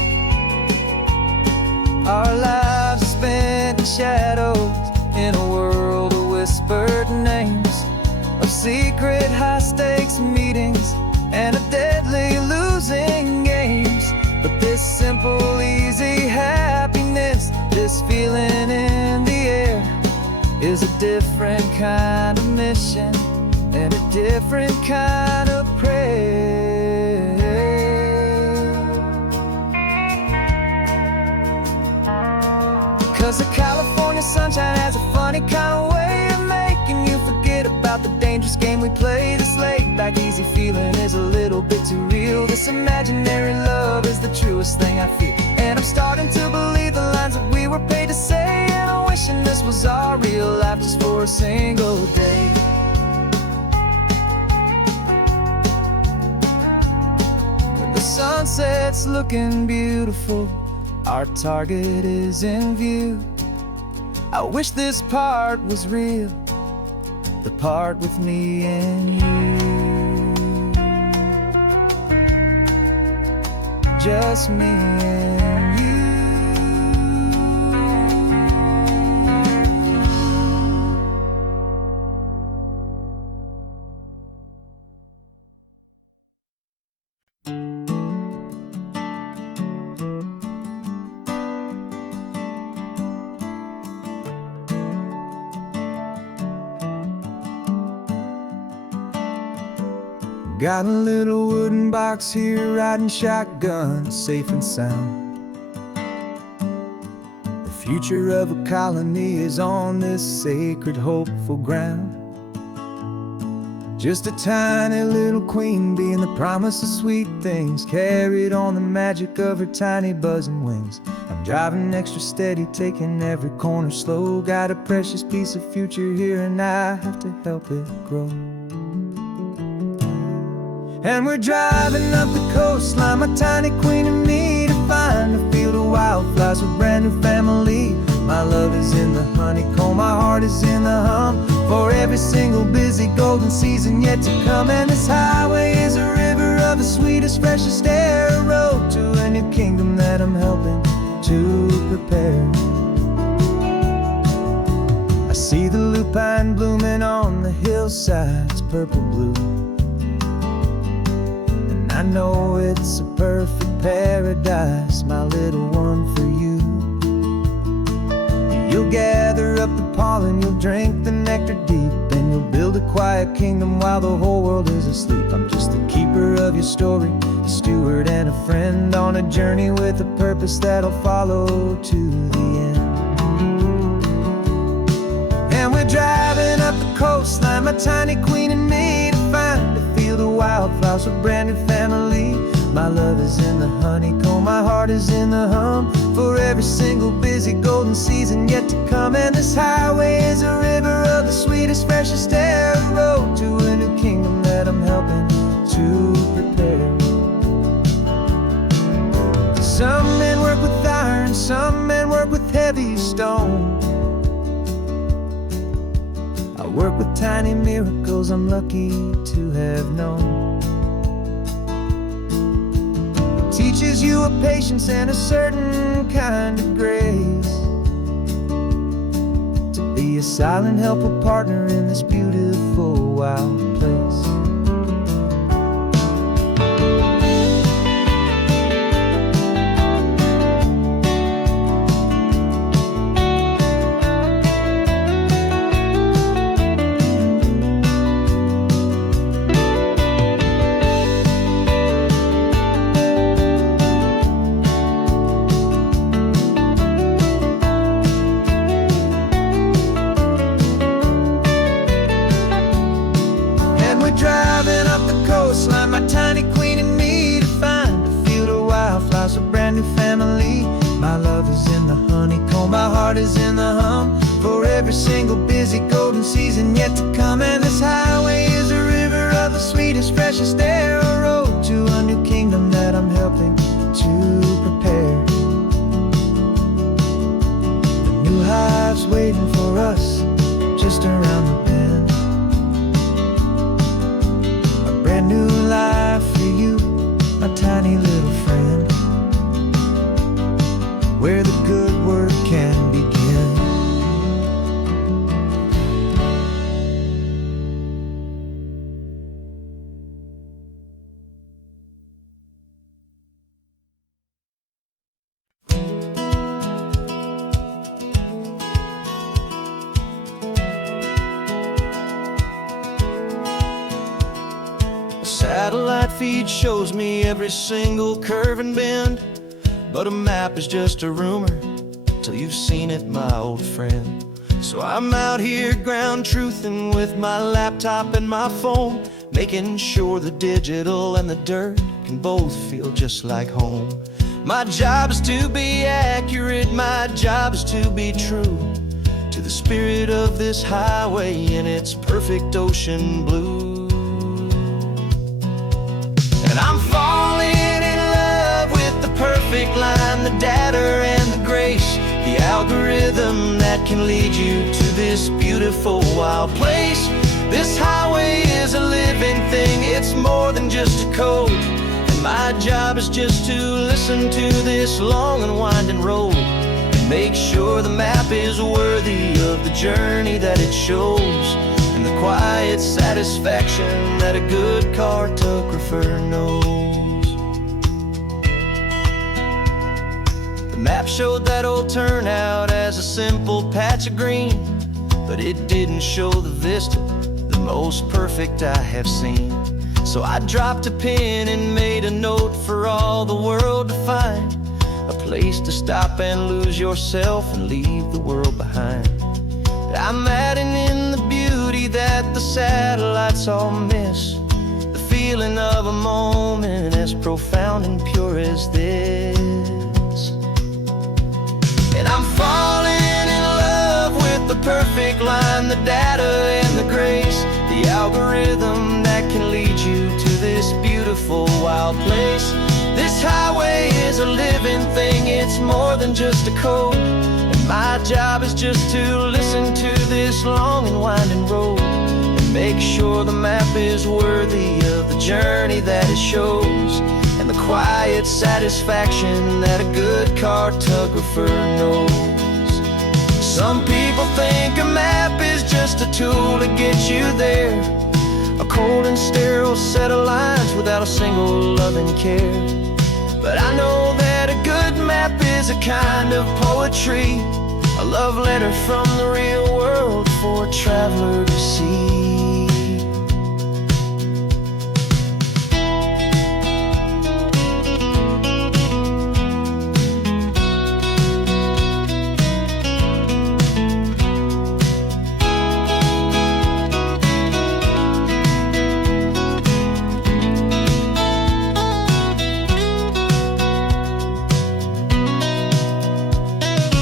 Our lives are spent in shadows, in a world of whispered names, of secret high-stakes meetings and of deadly losing games. But this simple, easy happiness, this feeling in the air, is a different kind of mission and a different kind of prayer. 'Cause the California sunshine has a funny kind of way of making you forget too real. This imaginary love is the truest thing I feel. And I'm starting to believe the lines that we were paid to say. And I'm wishing this was our real life just for a single day. When the sunset's looking beautiful, our target is in view. I wish this part was real, the part with me and you. Just me and you. Got a little wooden box here, riding shotgun, safe and sound. The future of a colony is on this sacred, hopeful ground. Just a tiny little queen bee and the promise of sweet things, carried on the magic of her tiny buzzing wings. I'm driving extra steady, taking every corner slow. Got a precious piece of future here and I have to help it grow. And we're driving up the coastline, my tiny queen and me, to find a field of wildflowers with brand new family. My love is in the honeycomb, my heart is in the hum, for every single busy golden season yet to come. And this highway is a river of the sweetest, freshest air, a road to a new kingdom that I'm helping to prepare. I see the lupine blooming on the hillsides, purple blue. I know it's a perfect paradise, my little one, for you. You'll gather up the pollen, you'll drink the nectar deep, and you'll build a quiet kingdom while the whole world is asleep. I'm just the keeper of your story, a steward and a friend, on a journey with a purpose that'll follow to the end. And we're driving up the coastline, my tiny queen and me, to find a field of wildflowers with brand new family. My love is in the honeycomb, my heart is in the hum, for every single busy golden season yet to come. And this highway is a river of the sweetest, freshest air, a road to a new kingdom that I'm helping to prepare. Some men work with iron, some men work with heavy stone. I work with tiny miracles I'm lucky to have known. Teaches you a patience and a certain kind of grace, to be a silent, helpful partner in this beautiful, wild place. Driving up the coastline, my tiny queen and me, to find a field of wildflowers, a brand new family. My love is in the honeycomb, my heart is in the hum, for every single busy golden season yet to come. And this highway is a river of the sweetest, freshest air, a road to a new kingdom that I'm helping to prepare. The new hive's waiting for us just around the bend. Brand new life for you, my tiny little friend, where the good work can begin. Satellite feed shows me every single curve and bend, but a map is just a rumor till you've seen it, my old friend. So I'm out here ground truthing with my laptop and my phone, making sure the digital and the dirt can both feel just like home. My job is to be accurate, my job is to be true to the spirit of this highway in its perfect ocean blue. And I'm falling in love with the perfect line, the data and the grace, the algorithm that can lead you to this beautiful wild place. This highway is a living thing, it's more than just a code. And my job is just to listen to this long and winding road and make sure the map is worthy of the journey that it shows, and the quiet satisfaction that a good cartographer knows. The map showed that old turnout as a simple patch of green, but it didn't show the vista, the most perfect I have seen. So I dropped a pin and made a note for all the world to find, a place to stop and lose yourself and leave the world behind. I'm adding in the beauty that the satellites all miss, the feeling of a moment as profound and pure as this. And I'm falling in love with the perfect line, the data and the grace, the algorithm that can lead you to this beautiful wild place. This highway is a living thing, it's more than just a code. And my job is just to listen to this long and winding road and make sure the map is worthy of the journey that it shows, and the quiet satisfaction that a good cartographer knows. Some people think a map is just a tool to get you there, a cold and sterile set of lines without a single loving care. But I know that a good map is a kind of poetry, a love letter from the real world for a traveler to see.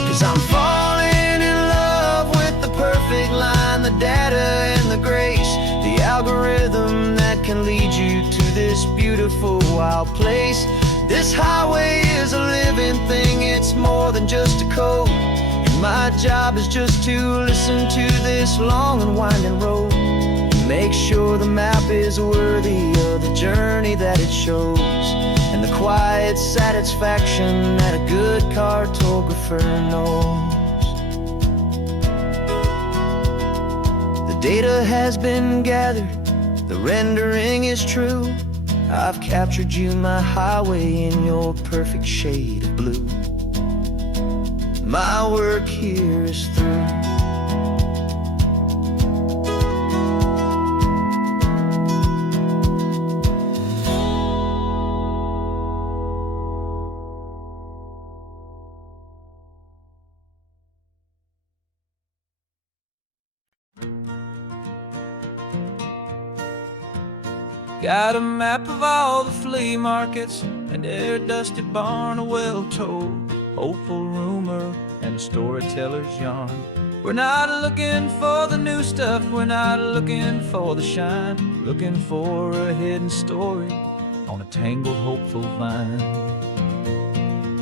'Cause I'm falling in love with the perfect line, the data and the grace, the algorithm that can lead you to this beautiful wild place. This highway is a living thing, it's more than just a code. And my job is just to listen to this long and winding road and make sure the map is worthy of the journey that it shows, and the quiet satisfaction that a good cartographer knows. The data has been gathered, the rendering is true. I've captured you, my highway, in your perfect shade of blue. My work here is through. Got a map of all the flea markets and their dusty barn, a well-told hopeful rumor and a storyteller's yarn. We're not looking for the new stuff, we're not looking for the shine, looking for a hidden story on a tangled hopeful vine.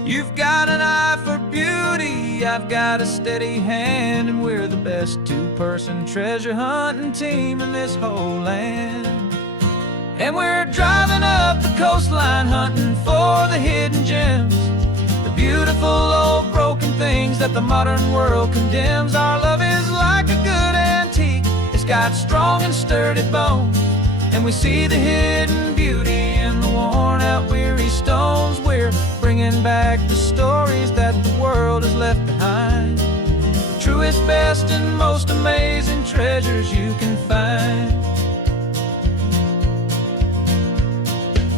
You've got an eye for beauty, I've got a steady hand, and we're the best two-person treasure hunting team in this whole land. And we're driving up the coastline hunting for the hidden gems, the beautiful old broken things that the modern world condemns. Our love is like a good antique, it's got strong and sturdy bones, and we see the hidden beauty in the worn out weary stones. We're bringing back the stories that the world has left behind, the truest, best, and most amazing treasures you can find.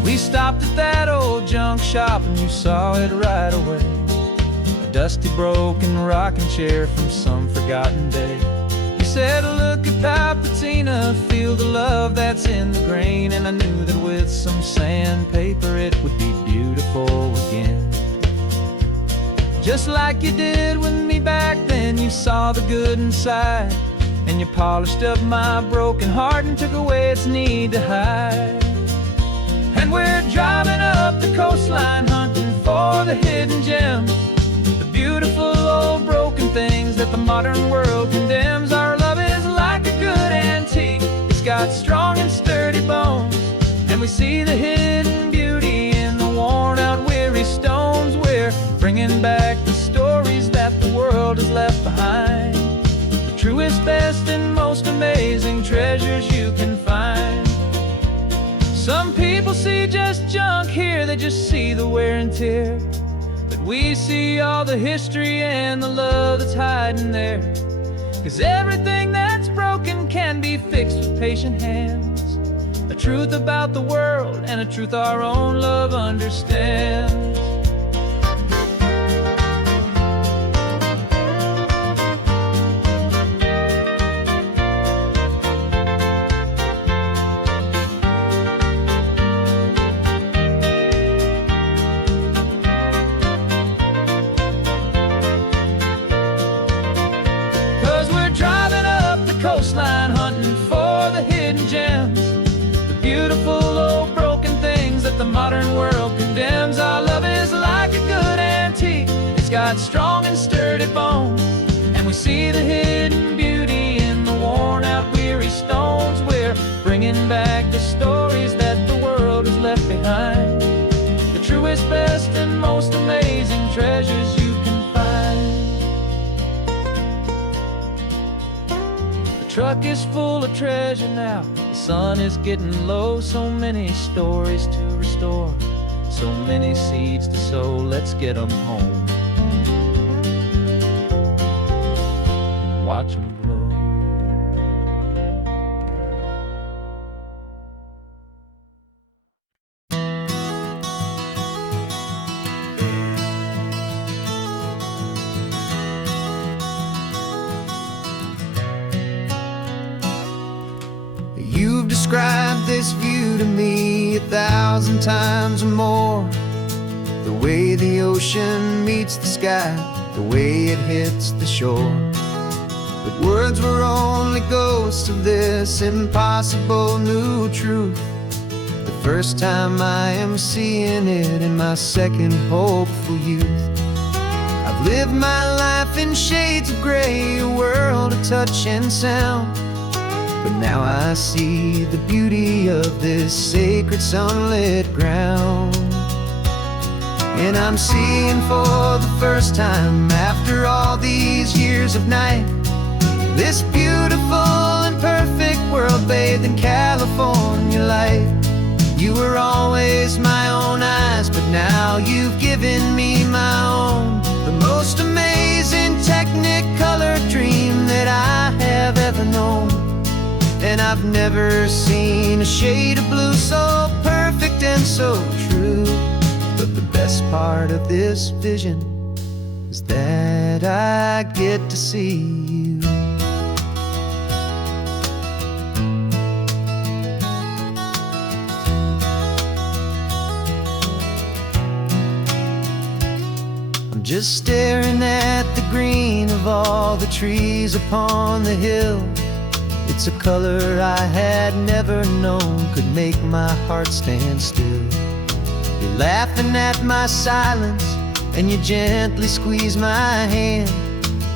We stopped at that old junk shop and you saw it right away, a dusty broken rocking chair from some forgotten day. You said, look at Papatina, feel the love that's in the grain. And I knew that with some sandpaper it would be beautiful again. Just like you did with me back then, you saw the good inside, and you polished up my broken heart and took away its need to hide. And we're driving up the coastline, hunting for the hidden gems, the beautiful old broken things that the modern world condemns. Our love is like a good antique, it's got strong and sturdy bones, and we see the hidden beauty in the worn out weary stones. We're bringing back the stories that the world has left behind, the truest, best, and most amazing treasures you can find. Some people see just junk here, they just see the wear and tear, but we see all the history and the love that's hiding there. 'Cause everything that's broken can be fixed with patient hands, a truth about the world and a truth our own love understands. 'Cause we're driving up the coastline, hunting for the hidden gems, the beautiful old broken things that the modern world condemns. Our love is like a good antique, it's got strong and sturdy bones, and we see the hidden beauty in the worn out weary stones. We're bringing back the stories that the world has left behind, the truest, best, and most amazing treasures you can find. The truck is full of treasure now, the sun is getting low. So many stories to restore, so many seeds to sow. Let's get them home, watch them blow. You've described this view to me 1,000 times or more, the way the ocean meets the sky, the way it hits the shore. But words were only ghosts of this impossible new truth. The first time I am seeing it in my second hopeful youth. I've lived my life in shades of gray, a world of touch and sound, but now I see the beauty of this sacred sunlit ground. And I'm seeing for the first time, after all these years of night, this beautiful and perfect world bathed in California light. You were always my own eyes, but now you've given me my own, the most amazing technicolor dream that I have ever known. And I've never seen a shade of blue so perfect and so true. But the best part of this vision is that I get to see you. I'm just staring at the green of all the trees upon the hill. It's a color I had never known could make my heart stand still. You're laughing at my silence, and you gently squeeze my hand.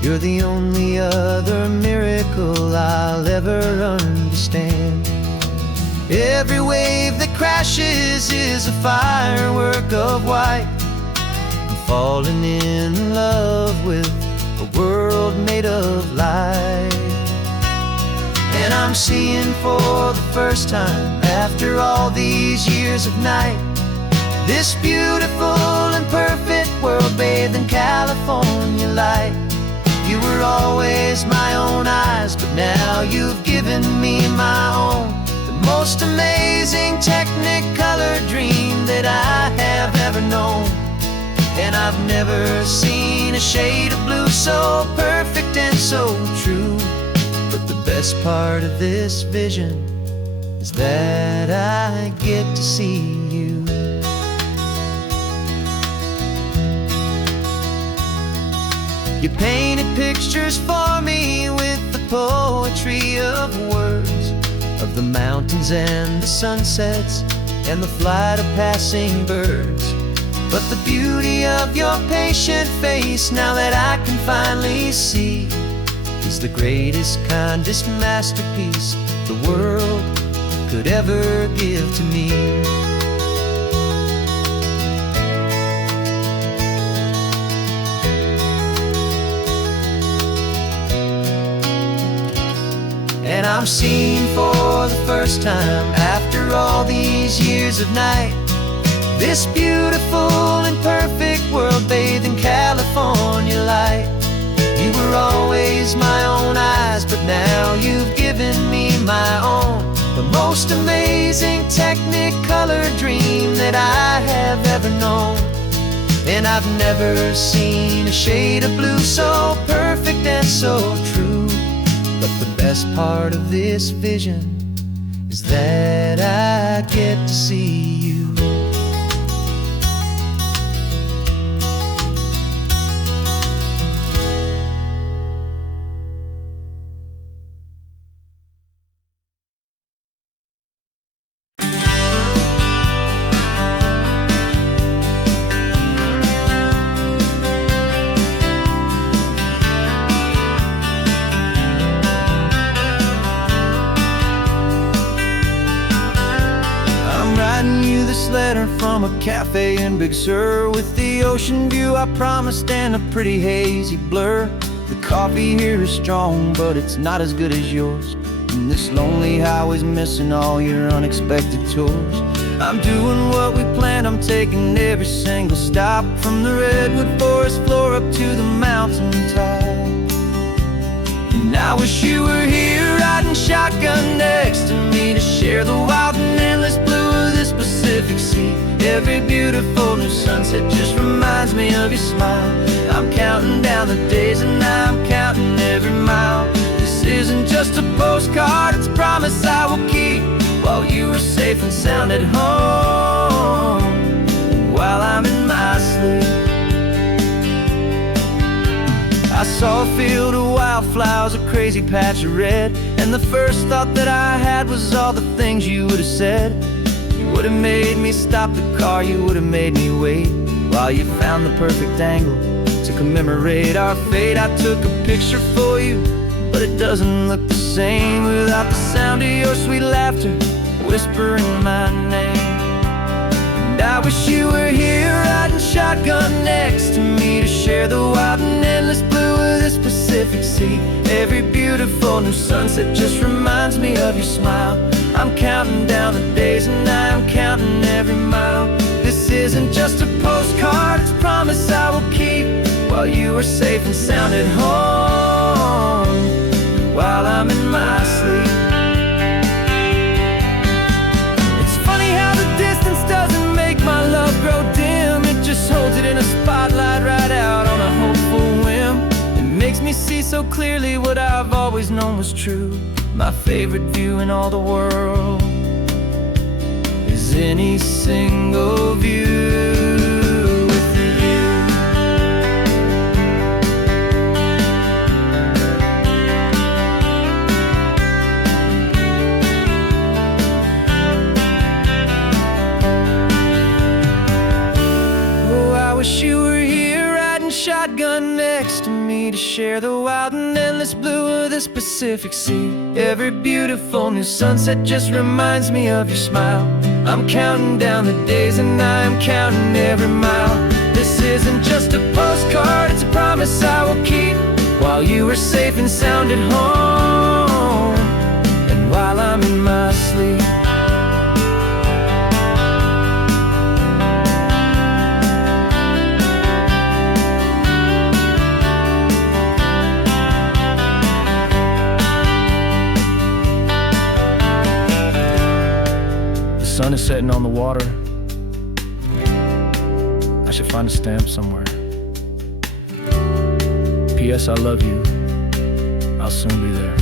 You're the only other miracle I'll ever understand. Every wave that crashes is a firework of white. I'm falling in love with a world made of light. And I'm seeing for the first time, after all these years of night, this beautiful and perfect world bathed in California light. You were always my own eyes, but now you've given me my own, the most amazing technicolor dream that I have ever known. And I've never seen a shade of blue so perfect and so true. But the best part of this vision is that I get to see you. You painted pictures for me with the poetry of words, of the mountains and the sunsets and the flight of passing birds. But the beauty of your patient face, now that I can finally see, is the greatest, kindest masterpiece the world could ever give to me. And I'm seeing for the first time, after all these years of night, this beautiful and perfect world bathed in California light. You were always my own eyes, but now you've given me my own, the most amazing technicolor dream that I have ever known. And I've never seen a shade of blue so perfect and so true. But the best part of this vision is that I get to see you. Letter from a cafe in Big Sur, with the ocean view I promised and a pretty hazy blur. The coffee here is strong, but it's not as good as yours, and this lonely highway's missing all your unexpected tours. I'm doing what we planned, I'm taking every single stop, from the redwood forest floor up to the mountain top. And I wish you were here riding shotgun next to me to share the wild and endless blue of this Pacific Sea. Every beautiful new sunset just reminds me of your smile. I'm counting down the days and I'm counting every mile. This isn't just a postcard, it's a promise I will keep, while you are safe and sound at home, and while I'm in my sleep. I saw a field of wildflowers, a crazy patch of red, and the first thought that I had was all the things you would have said. You would have made me stop the car, you would have made me wait, while you found the perfect angle to commemorate our fate. I took a picture for you, but it doesn't look the same without the sound of your sweet laughter whispering my name. And I wish you were here riding shotgun next to me to share the wild and endless blue of this Pacific Sea. Every beautiful new sunset just reminds me of your smile. I'm counting down the days and I'm counting every mile. This isn't just a postcard, it's a promise I will keep, while you are safe and sound at home, while I'm in my sleep. It's funny how the distance doesn't make my love grow dim, it just holds it in a spotlight right out on a hopeful whim. It makes me see so clearly what I've always known was true. My favorite view in all the world is any single view with you. Oh, I wish you were here riding shotgun next to me to share the wild and endless blue of this Pacific Sea. Every beautiful new sunset just reminds me of your smile. I'm counting down the days and I'm counting every mile. This isn't just a postcard, it's a promise I will keep, while you are safe and sound at home, and while I'm in my sleep. The sun is setting on the water. I should find a stamp somewhere. P.S. I love you. I'll soon be there.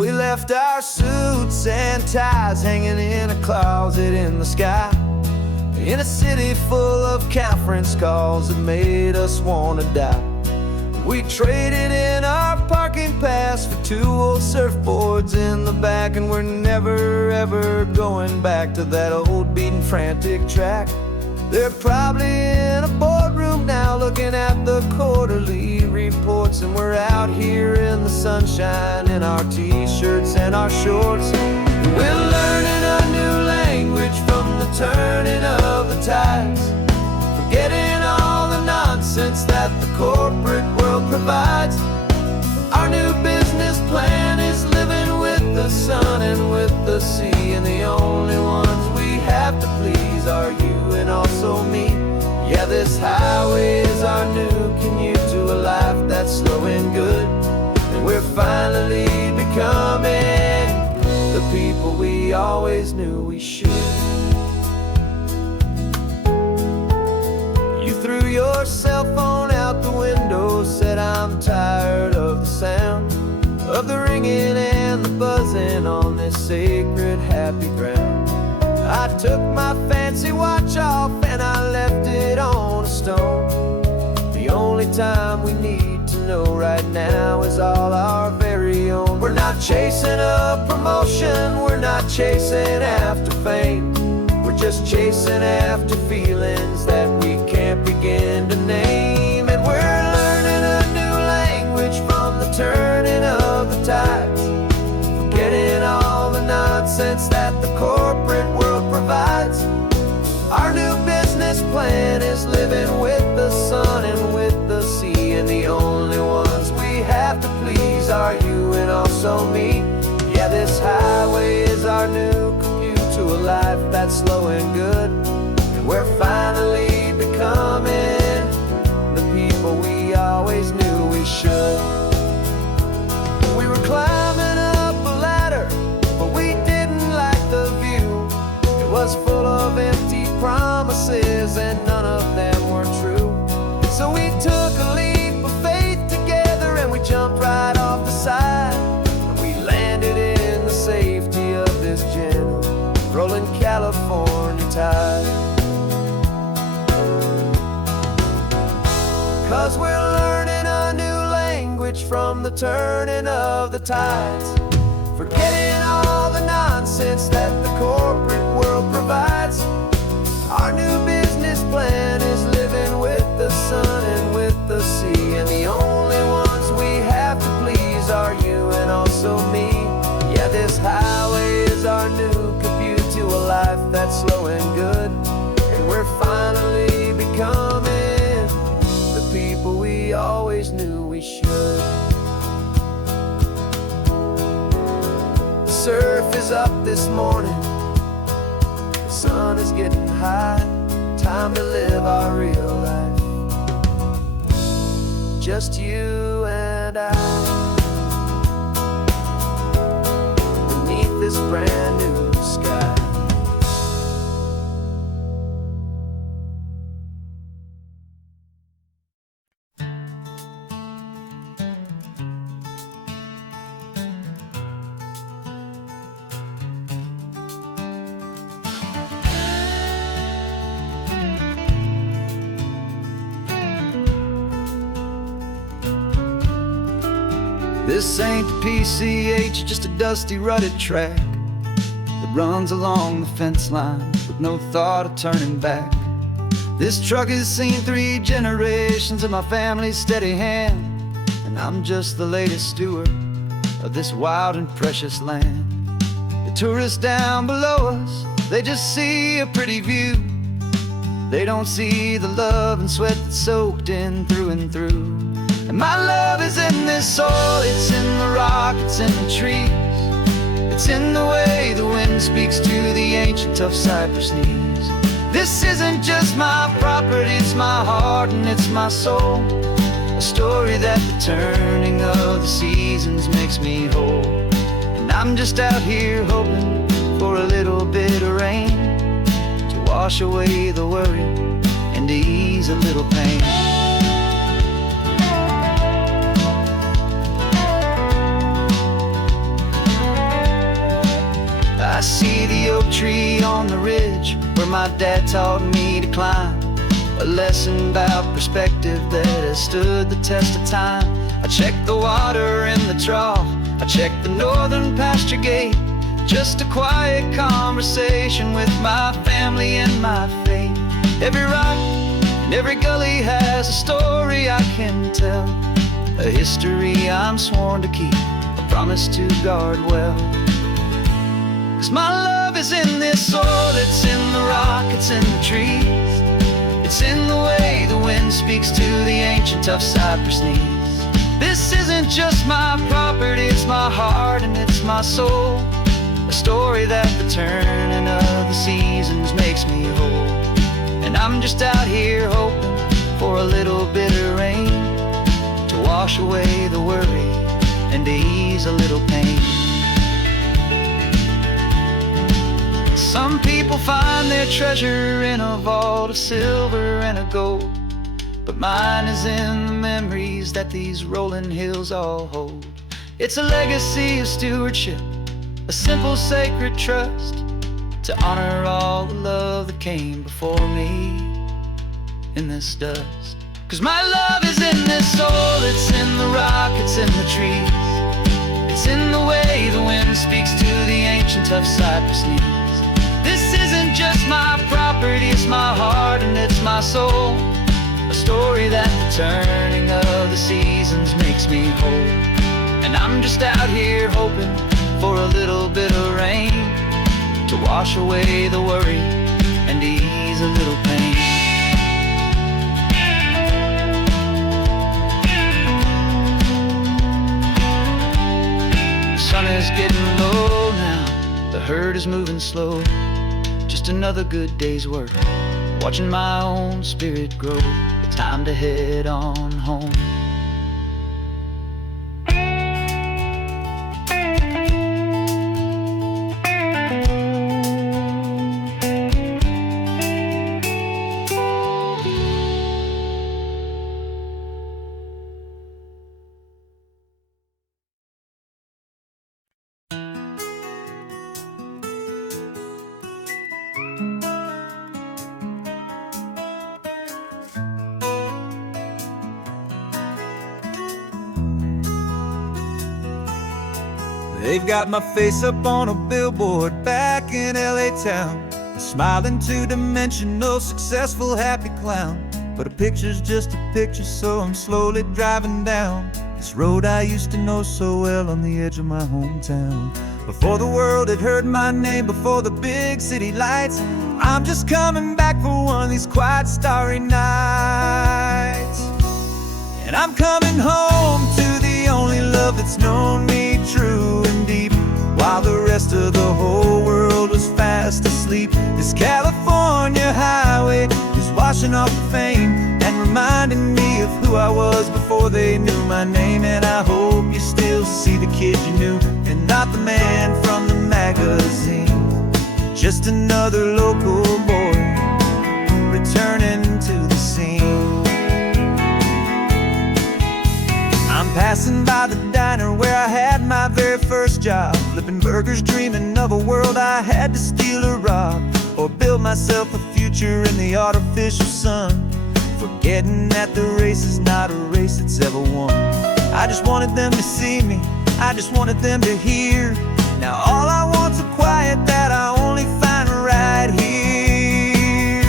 We left our suits and ties hanging in a closet in the sky, in a city full of conference calls that made us wanna die. We traded in our parking pass for 2 old surfboards in the back, and we're never ever going back to that old beaten frantic track. They're probably in a boardroom now looking at the quarterly reports, and we're out here in the sunshine in our t-shirts and our shorts. We're learning a new language from the turning of the tides, forgetting all the nonsense that the corporate world provides. Our new business plan is living with the sun and with the sea, and the only ones we have to please are you and also me. Yeah, this highway is our new commute to a life that's slow and good, and we're finally becoming the people we always knew we should. You threw your cell phone out the window, said I'm tired of the sound of the ringing and the buzzing on this sacred happy ground. I took my fancy watch off and I left it on a stone. The only time we need to know right now is all our very own. We're not chasing a promotion, we're not chasing after fame, we're just chasing after feelings that we can't begin to name. And we're learning a new language from the turning of the tides, forgetting all the nonsense that the corporate world provides. Our new business plan is living with the sun and with the sea, and the only ones we have to please are you and also me. Yeah, this highway is our new commute to a life that's slow and good, and we're finally becoming the people we always knew we should. We were climbing up a ladder, but we didn't like the view. It was full of empty promises and none of them were true. So we took a leap of faith together and we jumped right off the side, and we landed in the safety of this gentle rolling California tide. 'Cause we're learning a new language from the turning of the tides, forgetting all the nonsense that the corporate world provides. Our new business plan is living with the sun and with the sea, and the only ones we have to please are you and also me. Yeah, this highway is our new commute to a life that's slow and good, and we're finally becoming the people we always knew we should. The surf is up this morning, the sun is getting high, time to live our real life, just you and I, beneath this brand new sky. This ain't the PCH, just a dusty rutted track that runs along the fence line with no thought of turning back. This truck has seen 3 generations of my family's steady hand, and I'm just the latest steward of this wild and precious land. The tourists down below us, they just see a pretty view. They don't see the love and sweat that's soaked in through and through. And my love is in this soil, it's in the rock, it's in the trees, it's in the way the wind speaks to the ancient tough cypress knees. This isn't just my property, it's my heart and it's my soul, a story that the turning of the seasons makes me whole. And I'm just out here hoping for a little bit of rain to wash away the worry and to ease a little pain. see the oak tree on the ridge where my dad taught me to climb. A lesson about perspective that has stood the test of time. I check the water in the trough, I check the northern pasture gate. Just a quiet conversation with my family and my faith. Every rock and every gully has a story I can tell, a history I'm sworn to keep, a promise to guard well. 'Cause my love is in this soil, it's in the rock, it's in the trees. It's in the way the wind speaks to the ancient tough cypress knees. This isn't just my property, it's my heart and it's my soul. A story that the turning of the seasons makes me whole. And I'm just out here hoping for a little bit of rain to wash away the worry and to ease a little pain. Some people find their treasure in a vault of silver and a gold, but mine is in the memories that these rolling hills all hold. It's a legacy of stewardship, a simple sacred trust, to honor all the love that came before me in this dust. 'Cause my love is in this soul, it's in the rock, it's in the trees. It's in the way the wind speaks to the ancient tough cypress knees. This isn't just my property, it's my heart and it's my soul. A story that the turning of the seasons makes me whole. And I'm just out here hoping for a little bit of rain to wash away the worry and ease a little pain. The sun is getting low now, the herd is moving slow. Just another good day's work, watching my own spirit grow. Time to head on home. They've got my face up on a billboard back in LA town, smiling two-dimensional, successful, happy clown. But a picture's just a picture, so I'm slowly driving down this road I used to know so well on the edge of my hometown. Before the world had heard my name, before the big city lights, I'm just coming back for one of these quiet, starry nights. And I'm coming home to the only love that's known me true and deep, while the rest of the whole world was fast asleep. This California highway is washing off the fame and reminding me of who I was before they knew my name. And I hope you still see the kid you knew and not the man from the magazine. Just another local boy returning to the scene. I'm passing by the diner where I had my very first job, flipping burgers, dreaming of a world I had to steal or rob, or build myself a future in the artificial sun, forgetting that the race is not a race that's ever won. I just wanted them to see me, I just wanted them to hear. Now all I want's a quiet that I only find right here.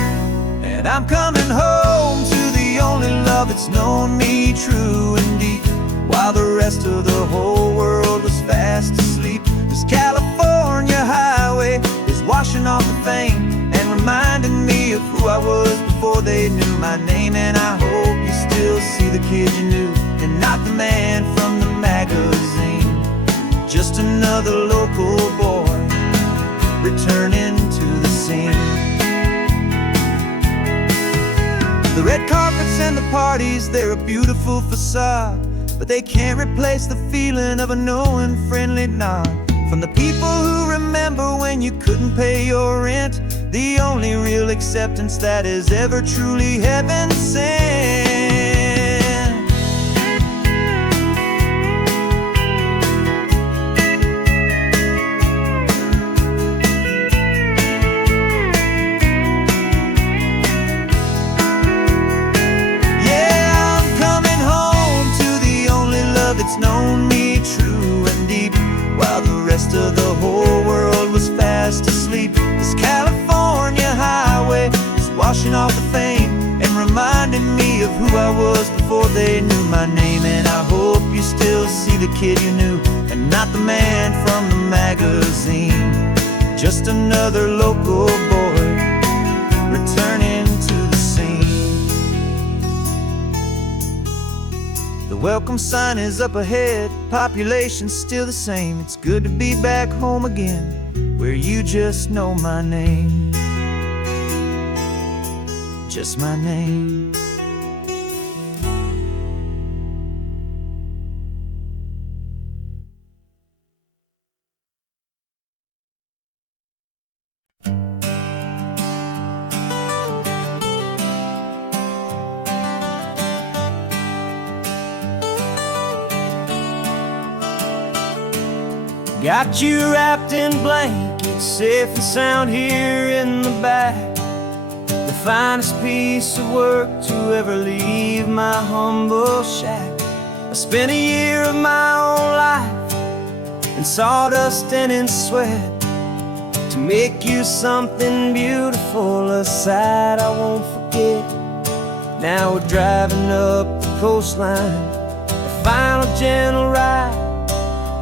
And I'm coming home to the only love that's known me true and deep, while the rest of the whole world was fast asleep. This California highway is washing off the fame and reminding me of who I was before they knew my name. And I hope you still see the kid you knew and not the man from the magazine. Just another local boy returning to the scene. The red carpets and the parties, they're a beautiful facade, but they can't replace the feeling of a knowing, friendly nod from the people who remember when you couldn't pay your rent. The only real acceptance that is ever truly heaven sent. washing off the fame and reminding me of who I was before they knew my name. And I hope you still see the kid you knew and not the man from the magazine. Just another local boy returning to the scene. The welcome sign is up ahead, population's still the same. It's good to be back home again, where you just know my name. Just my name. Got you wrapped in blankets, safe and sound here in the back. The finest piece of work to ever leave my humble shack. I spent a year of my own life in sawdust and in sweat to make you something beautiful, a sight I won't forget. Now we're driving up the coastline, a final gentle ride,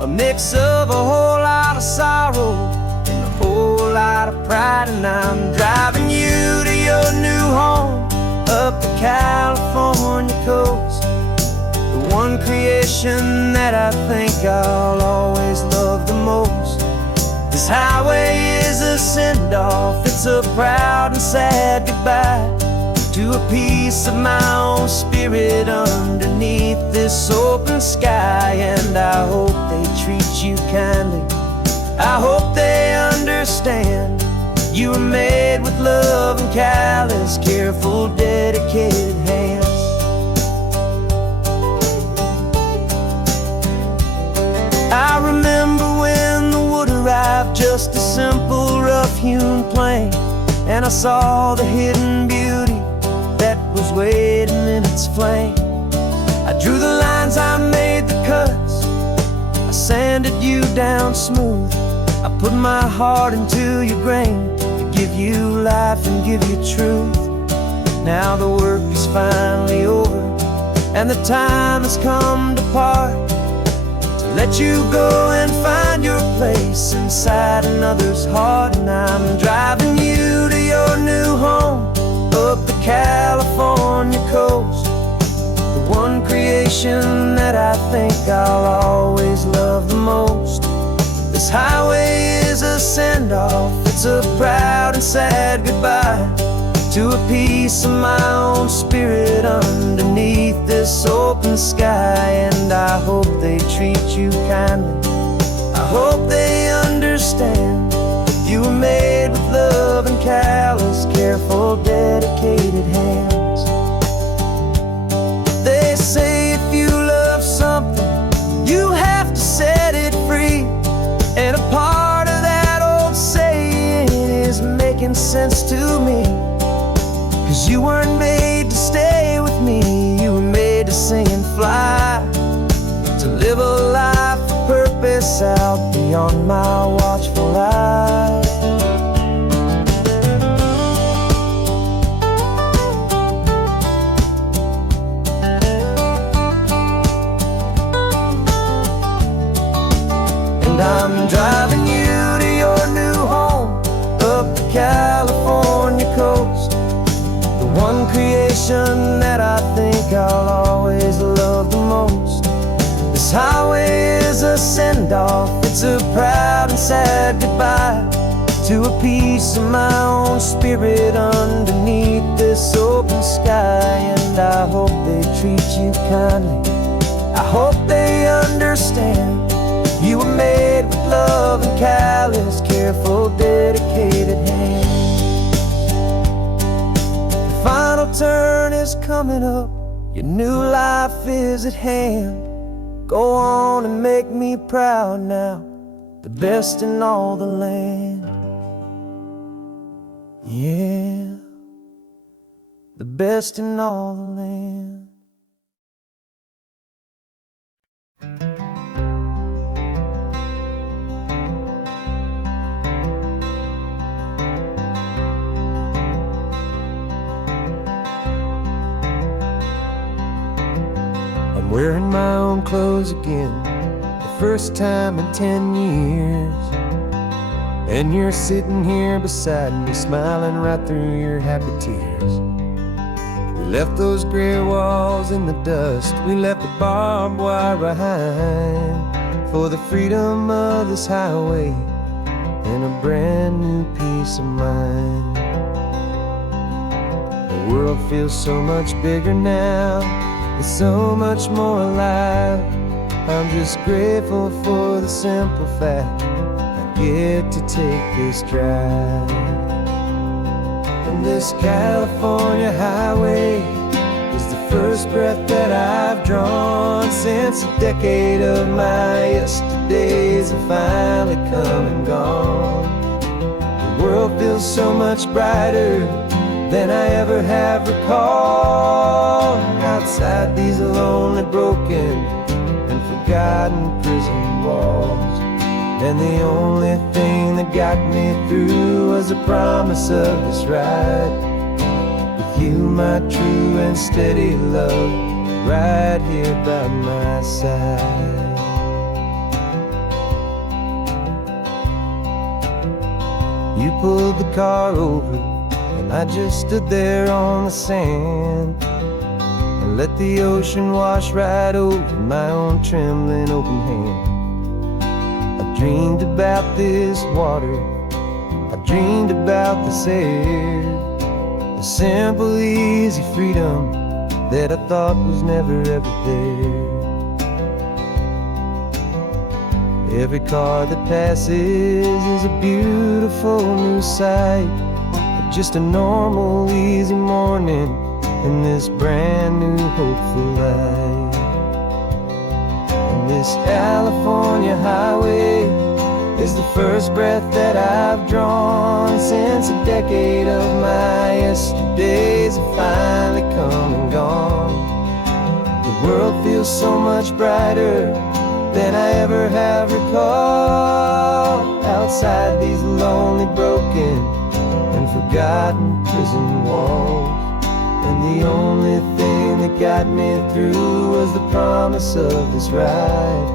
a mix of a whole lot of sorrow and a whole lot of pride. And I'm driving you to your new home up the California coast, the one creation that I think I'll always love the most. This highway is a send-off, it's a proud and sad goodbye to a piece of my own spirit underneath this open sky. And I hope they treat you kindly, I hope they understand. You were made with love and callous, careful, dedicated hands. I remember when the wood arrived, just a simple rough-hewn plank, and I saw the hidden beauty that was waiting in its flame. I drew the lines, I made the cuts, I sanded you down smooth. I put my heart into your grain to give you life and give you truth. Now the work is finally over and the time has come to part, to let you go and find your place inside another's heart. And I'm driving you to your new home up the California coast, the one creation that I think I'll always love the most. This highway is a send-off, it's a proud and sad goodbye to a piece of my own spirit underneath this open sky. And I hope they treat you kindly, I hope they understand. You were made with love and callous, careful, dedicated hands. They say if you love something, you have to set it free. And a part of that old saying is making sense to me. 'Cause you weren't made to stay with me, you were made to sing and fly, to live a life of purpose out beyond my watchful eye. And I'm driving you to your new home up the California coast, the one creation that I think I'll always love the most. This highway is a send-off, it's a proud and sad goodbye to a piece of my own spirit underneath this open sky. And I hope they treat you kindly, I hope they understand. You were made with love and callous, careful, dedicated hands. The final turn is coming up, your new life is at hand. Go on and make me proud now, the best in all the land. Yeah, the best in all the land. wearing my own clothes again, the first time in 10 years. And you're sitting here beside me, smiling right through your happy tears. We left those gray walls in the dust, we left the barbed wire behind, for the freedom of this highway and a brand new peace of mind. The world feels so much bigger now, it's so much more alive. I'm just grateful for the simple fact I get to take this drive. And this California highway is the first breath that I've drawn since a decade of my yesterdays have finally come and gone. The world feels so much brighter than I ever have recalled. Outside these lonely, broken, and forgotten prison walls. And the only thing that got me through was the promise of this ride with you, my true and steady love, right here by my side. You pulled the car over and I just stood there on the sand and let the ocean wash right over my own trembling open hand. I dreamed about this water, I dreamed about this air, the simple easy freedom that I thought was never ever there. Every car that passes is a beautiful new sight, just a normal easy morning in this brand new hopeful life. And this California highway is the first breath that I've drawn since a decade of my yesterdays have finally come and gone. The world feels so much brighter than I ever have recalled. Outside these lonely, broken, and forgotten prison walls. And the only thing that got me through was the promise of this ride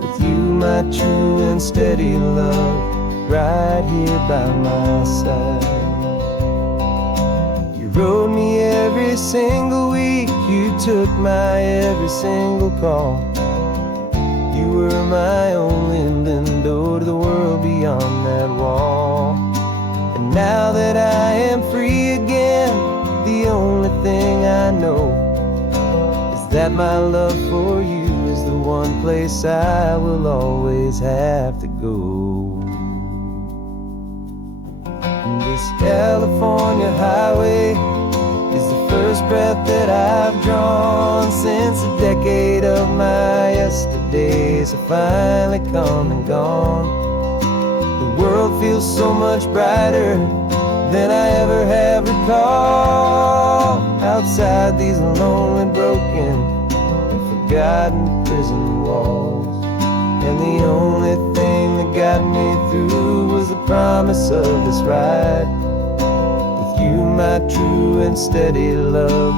with you, my true and steady love, right here by my side. You rode me every single week, you took my every single call. You were my only window to the world beyond that wall. And now that I am free again, the only thing I know is that my love for you is the one place I will always have to go. And this California highway is the first breath that I've drawn since a decade of my yesterdays have finally come and gone. The world feels so much brighter than I ever have recalled. Outside these lonely, broken, and forgotten prison walls. And the only thing that got me through was the promise of this ride with you, my true and steady love,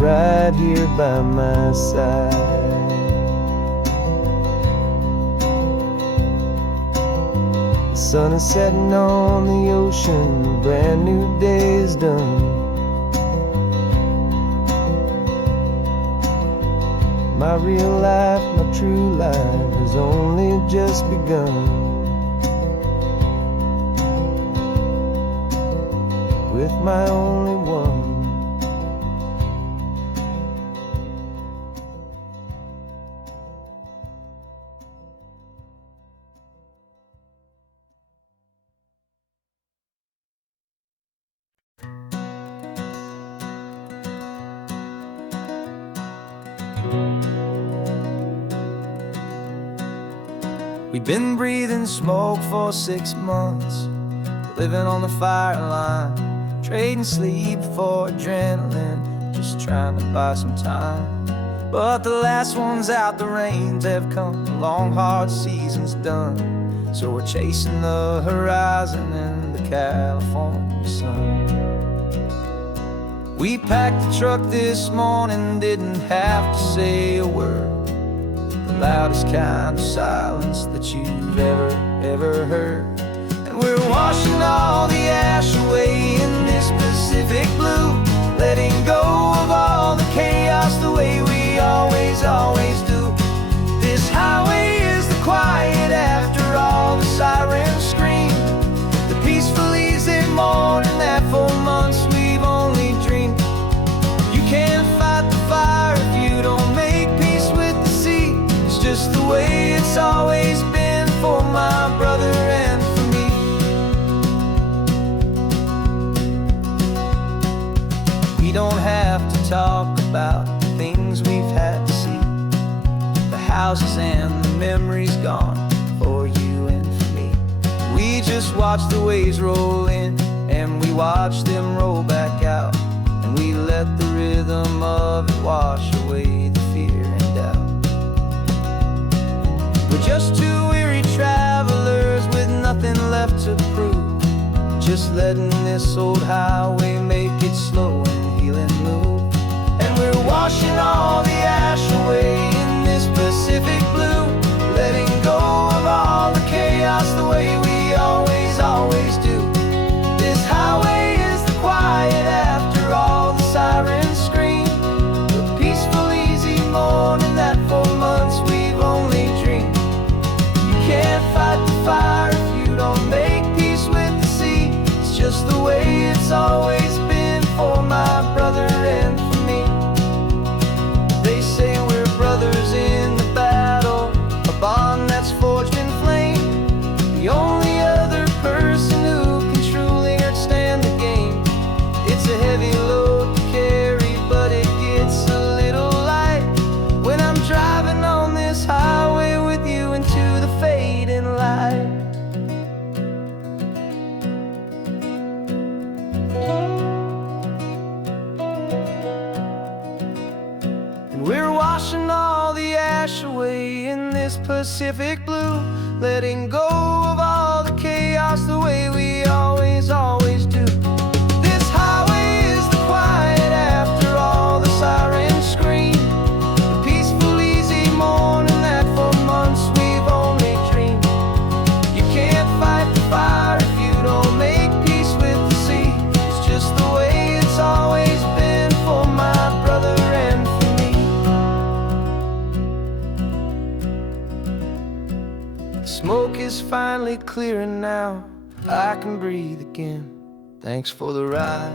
right here by my side. The sun is setting on the ocean, a brand new day is done. My real life, my true life has only just begun. With my only one. We've been breathing smoke for 6 months, living on the fire line, trading sleep for adrenaline, just trying to buy some time. But the last one's out, the rains have come, the long hard season's done. So we're chasing the horizon in the California sun. We packed the truck this morning, didn't have to say a word. The loudest kind of silence that you've ever heard. And we're washing all the ash away in this Pacific blue, letting go of all the chaos the way we always do. This highway is the quiet after all the sirens scream, the peaceful easy morning that for months we've only dreamed. You can't fight the fire if you don't make peace with the sea. It's just the way it's always been for my brother and for me. We don't have to talk about the things we've had to see, the houses and the memories gone for you and for me. We just watch the waves roll in and we watch them roll back out, and we let the rhythm of it wash away the fear and doubt. We're just two weary travelers with nothing left to prove, just letting this old highway make its slow and healing move. And we're washing all the ash away in this Pacific blue, letting go of all the chaos the way we always do. This highway is the quiet after all the sirens scream, the peaceful easy morning that for months we've only dreamed. You can't fight the fire if you don't make peace with the sea. It's just the way it's always been for my brother and for me. They say we're brothers in the battle, a bond that's forged in flame. The only other person who can truly understand the game. It's a heavy load to carry, but it gets a little light when I'm driving on this highway with you into the fading light. And we're washing all the ash away in this Pacific blue, letting go of all the chaos the way we always do. This highway is the quiet after all the sirens scream, the peaceful easy morning that for months we've only dreamed. You can't fight the fire if you don't make peace with the sea. It's just the way it's always been for my brother and for me. The smoke is finally clearing now, I can breathe again. Thanks for the ride,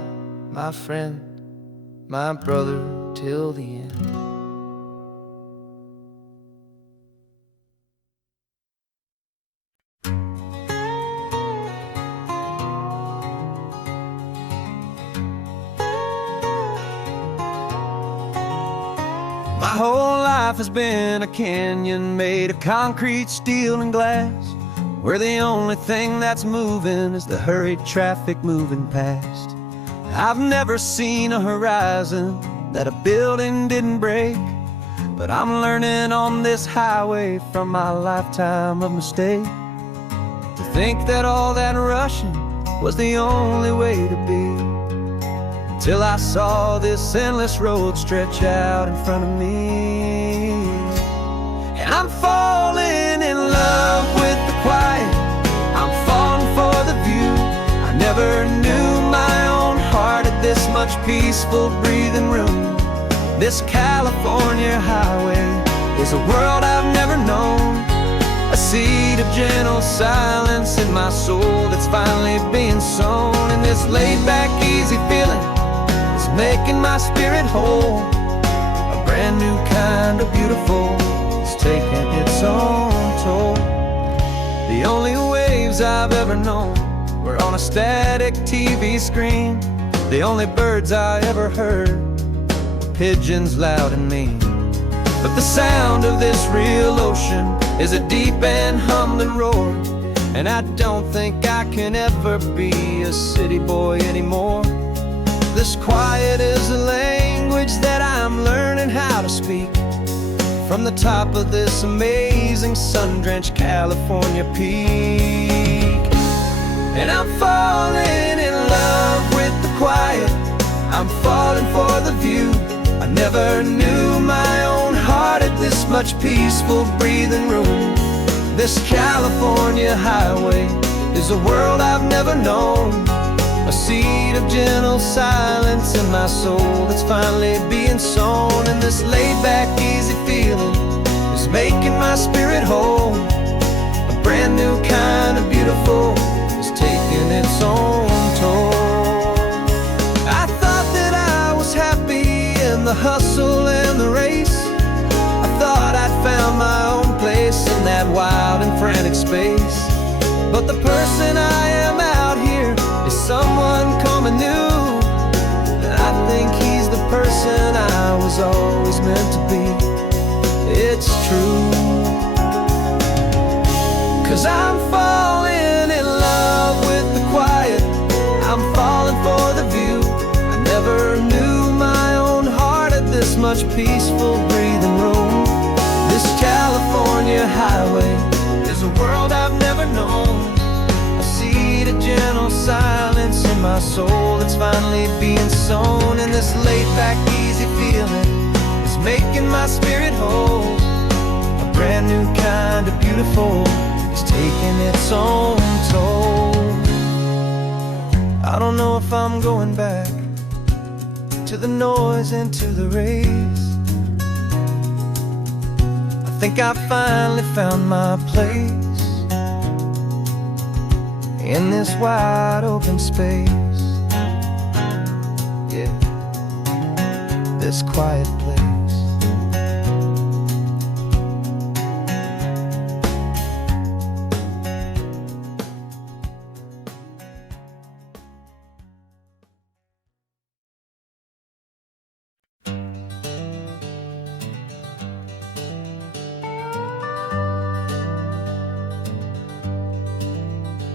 my friend, my brother, till the end. My whole life has been a canyon made of concrete, steel, and glass, where the only thing that's moving is the hurried traffic moving past. I've never seen a horizon that a building didn't break, but I'm learning on this highway from my lifetime of mistakes to think that all that rushing was the only way to be, until I saw this endless road stretch out in front of me. And I'm falling in love with the quiet, I'm falling for the view. I never knew my own heart had this much peaceful breathing room. This California highway is a world I've never known, a seed of gentle silence in my soul that's finally being sown. And this laid-back, easy feeling is making my spirit whole. A brand new kind of beautiful is taking its own toll. The only waves I've ever known were on a static TV screen. The only birds I ever heard were pigeons loud and mean. But the sound of this real ocean is a deep and humbling roar, and I don't think I can ever be a city boy anymore. This quiet is a language that I'm learning how to speak from the top of this amazing sun-drenched California peak. And I'm falling in love with the quiet, I'm falling for the view. I never knew my own heart had this much peaceful breathing room. This California highway is a world I've never known. A seed of gentle silence in my soul that's finally being sown. And this laid-back, easy feeling is making my spirit whole. A brand new kind of beautiful is taking its own toll. I thought that I was happy in the hustle and the race. I thought I'd found my own place in that wild and frantic space. But the person I am out here is someone coming new. And I think he's the person I was always meant to be. It's true. 'Cause I'm falling in love with the quiet. I'm falling for the view. I never knew my own heart had this much peaceful breathing room. This California highway is a world I've never known. A seed of gentle silence in my soul that's finally being sown. And this laid-back, easy feeling is making my spirit whole. A brand new kind of beautiful is taking its own toll. I don't know if I'm going back to the noise and to the race. I think I finally found my place in this wide open space. Yeah, this quiet place.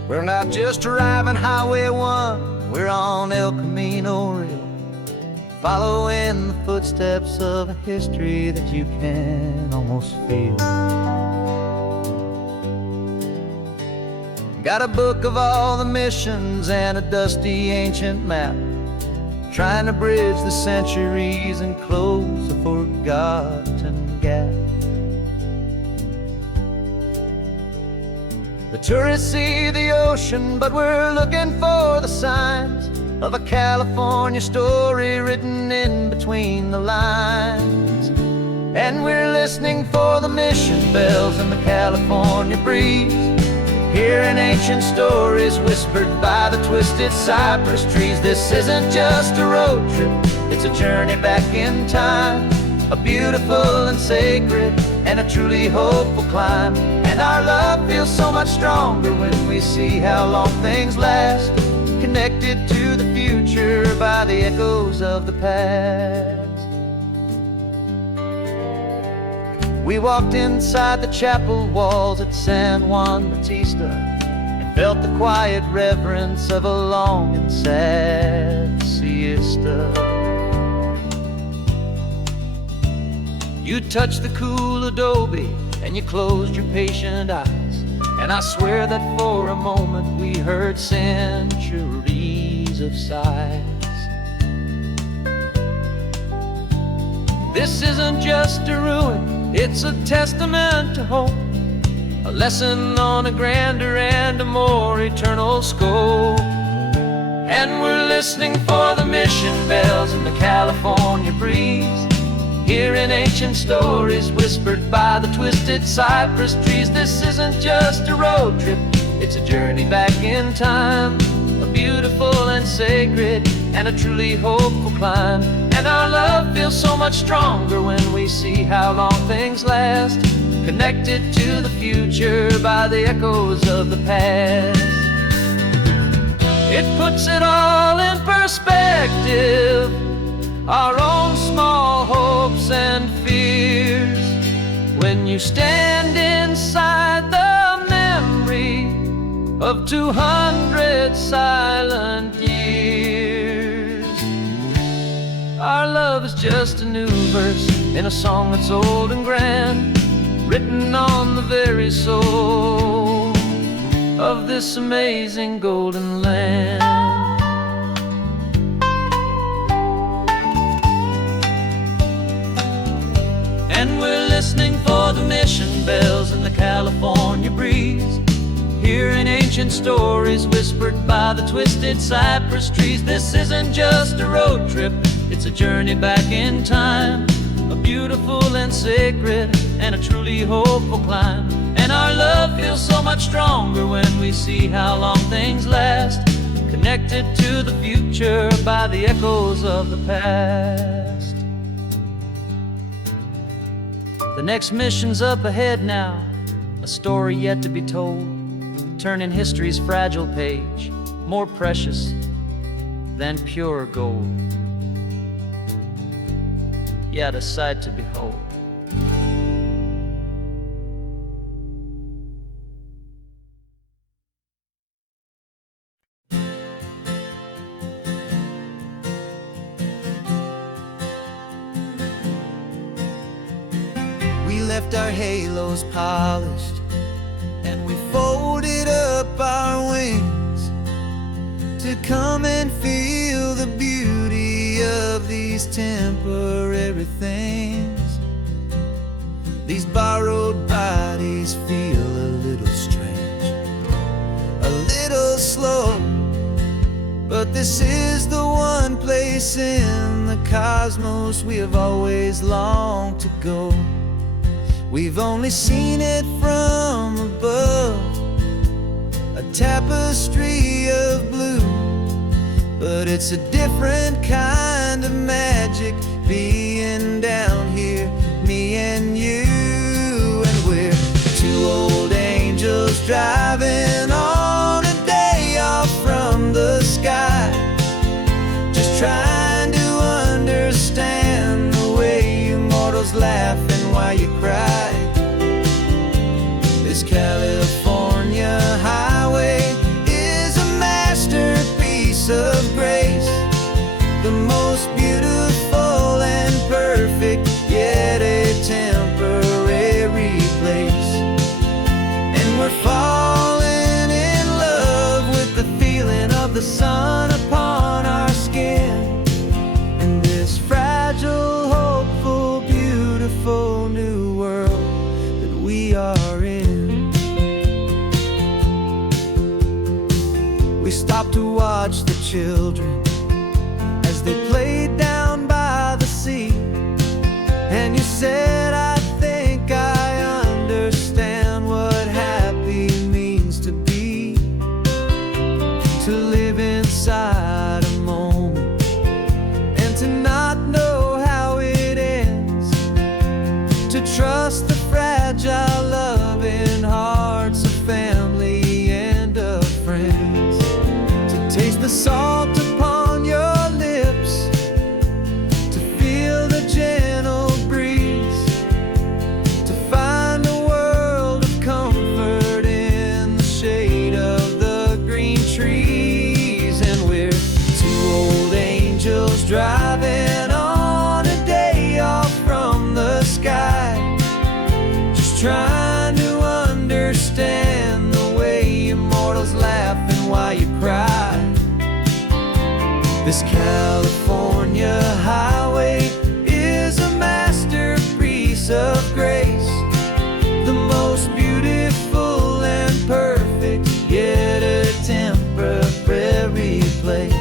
We're not just driving Highway 1, we're on El Camino Real, following the footsteps of a history that you can almost feel. Got a book of all the missions and a dusty ancient map, trying to bridge the centuries and close a forgotten gap. The tourists see the ocean, but we're looking for the signs of a California story written in between the lines. And we're listening for the mission bells in the California breeze, hearing ancient stories whispered by the twisted cypress trees. This isn't just a road trip, it's a journey back in time, a beautiful and sacred and a truly hopeful climb. And our love feels so much stronger when we see how long things last, connected to the future by the echoes of the past. We walked inside the chapel walls at San Juan Bautista and felt the quiet reverence of a long and sad siesta. You touched the cool adobe and you closed your patient eyes, and I swear that for a moment we heard centuries of sighs. This isn't just a ruin, it's a testament to hope, a lesson on a grander and a more eternal scope. And we're listening for the mission bells in the California breeze, hearing ancient stories whispered by the twisted cypress trees. This isn't just a road trip, it's a journey back in time, a beautiful and sacred and a truly hopeful climb. And our love feels so much stronger when we see how long things last, connected to the future by the echoes of the past. It puts it all in perspective, our own small hopes and fears, when you stand inside the memory of 200 silent years. Our love is just a new verse in a song that's old and grand, written on the very soul of this amazing golden land. ancient stories whispered by the twisted cypress trees. This isn't just a road trip, it's a journey back in time, a beautiful and sacred and a truly hopeful climb. And our love feels so much stronger when we see how long things last, connected to the future by the echoes of the past. The next mission's up ahead now, a story yet to be told, turning history's fragile page more precious than pure gold. Yet a sight to behold. We left our halos polished, and we folded up our wings to come and feel the beauty of these temporary things. These borrowed bodies feel a little strange, a little slow, but this is the one place in the cosmos we have always longed to go. We've only seen it from above, a tapestry of blue, but it's a different kind of magic being down here, me and you. And we're two old angels driving on a day off from the sky, just trying to understand the way you mortals laugh and why you cry. This California highway is a masterpiece of grace, the most beautiful and perfect, yet a temporary place. And we're falling in love with the feeling of the sun upon our skin, in this fragile, hopeful, beautiful new world that we are in. We stopped to watch the children as they played down by the sea, and you said, I think I understand what happy means to be, to live inside a moment and to not know how it ends, to trust the fragile loving hearts of family and of friends, to taste the salt upon your lips, to feel the gentle breeze, to find a world of comfort in the shade of the green trees. And we're two old angels driving on a day off from the sky, just trying to understand the way immortals laugh and why you cry. This California highway is a masterpiece of grace, the most beautiful and perfect, yet a temporary place.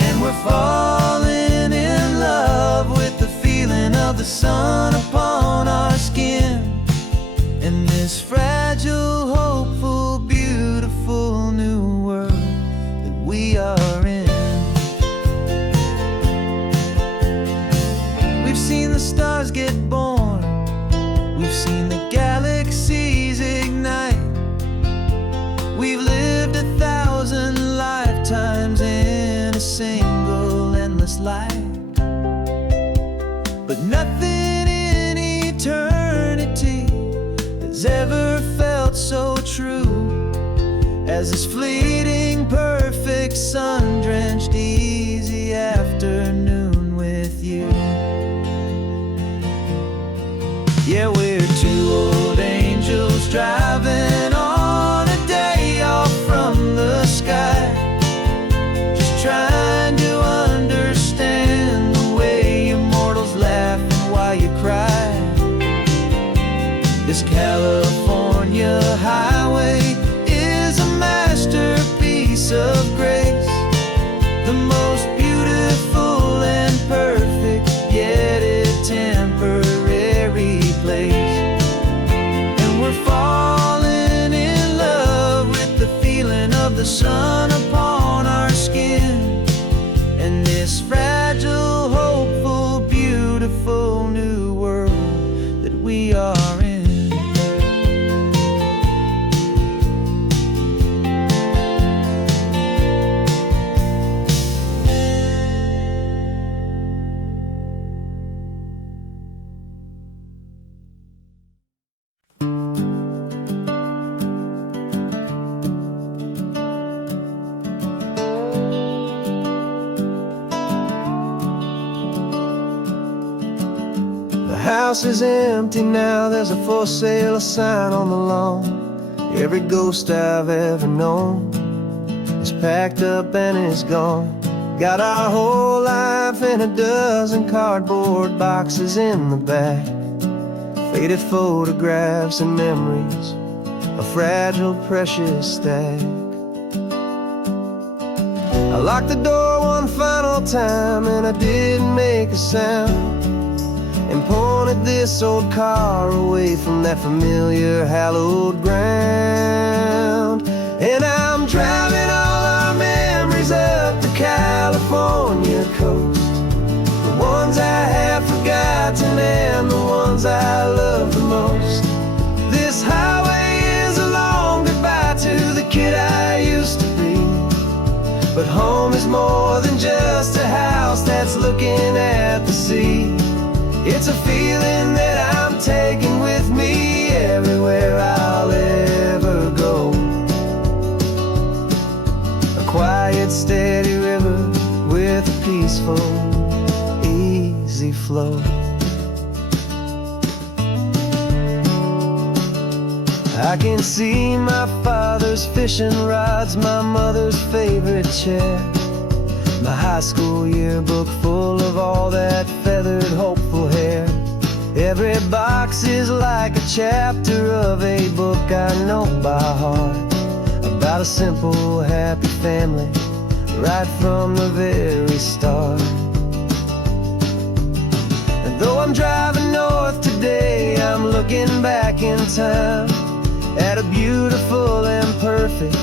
And we're falling in love with the feeling of the sun upon our skin, in this fragile, hopeful, beautiful new world that we are in. We've seen the stars get born, we've seen the galaxies ignite, we've lived 1,000 lifetimes in a single endless life, but nothing in eternity has ever felt so true as this fleeting, perfect, sun-drenched, easy afternoon with you. Yeah, we're two old angels driving on a day off from the sky, just trying to understand the way immortals laugh and why you cry. This California highway is this fragile, hopeful, beautiful new world that we are in. The house is empty now, there's a for sale sign on the lawn. Every ghost I've ever known is packed up and is gone. Got our whole life in a dozen cardboard boxes in the back. Faded photographs and memories, a fragile, precious stack. I locked the door one final time and I didn't make a sound, and pointed this old car away from that familiar hallowed ground. And I'm driving all our memories up the California coast, the ones I have forgotten and the ones I love the most. This highway is a long goodbye to the kid I used to be, but home is more than just a house that's looking at the sea. It's a feeling that I'm taking with me everywhere I'll ever go. A quiet, steady river with a peaceful, easy flow. I can see my father's fishing rods, my mother's favorite chair, my high school yearbook full of all that feathered, hopeful hair. Every box is like a chapter of a book I know by heart, about a simple, happy family right from the very start. And though I'm driving north today, I'm looking back in time at a beautiful and perfect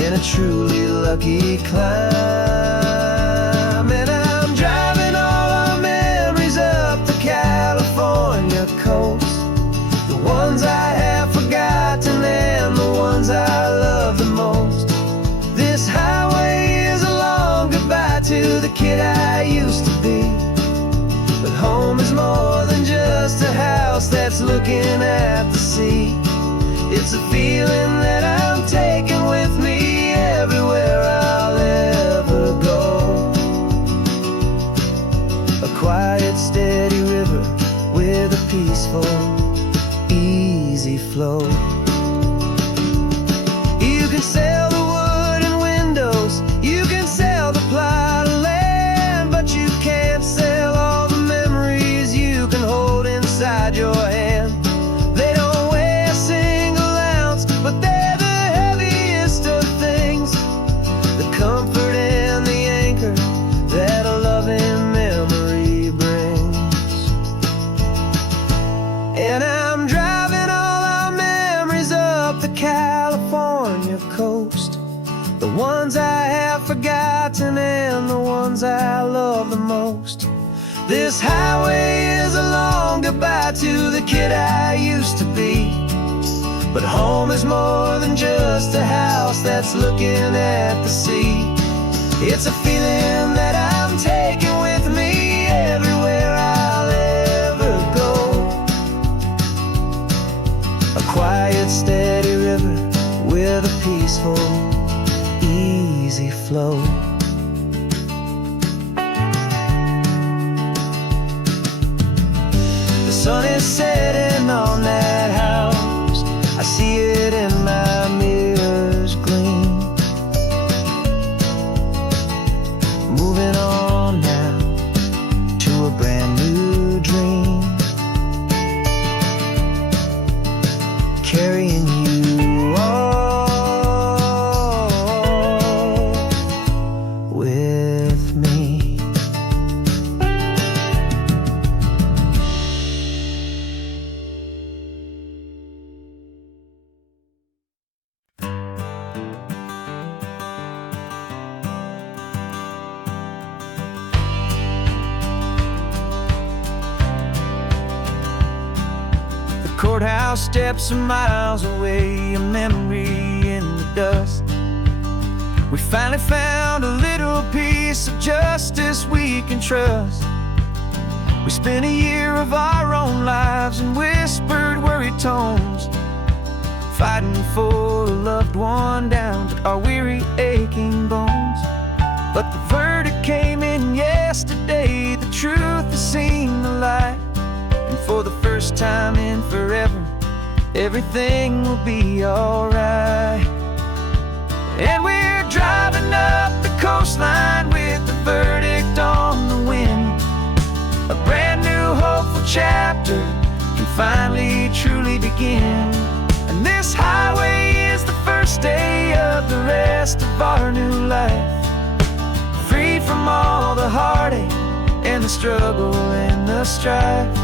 and a truly lucky climb. California coast, the ones I have forgotten and the ones I love the most. This highway is a long goodbye to the kid I used to be, but home is more than just a house that's looking at the sea. It's a feeling that I'm taking with me everywhere I'll ever go. A quiet, steady river with a peaceful, easy flow. You can sell the wood and windows, you can sell the plot of land, but you can't sell all the memories you can hold inside your hand. They don't weigh a single ounce, but they're the heaviest of things, the comfort and the anchor that a loving memory brings. And I'm driving all our memories up the California coast, the ones I have forgotten and the ones I love the most. This highway is a long goodbye to the kid I used to be, but home is more than just a house that's looking at the sea. It's a feeling that I'm taking with me everywhere I'll ever go. A quiet, steady river with a peaceful, easy flow. The sun is setting on that house, I see it in my mirror's gleam. Moving on now to a brand new dream, carrying you all with me. courthouse steps are miles away, a memory in the dust. We finally found a little piece of justice we can trust. We spent a year of our own lives in whispered, worried tones, fighting for a loved one down to our weary, aching bones. But the verdict came in yesterday, the truth has seen the light. And for the first time in forever, everything will be alright. And we're driving up the coastline with the verdict on the wind. A brand new hopeful chapter can finally truly begin. And this highway is the first day of the rest of our new life. Free from all the heartache and the struggle and the strife.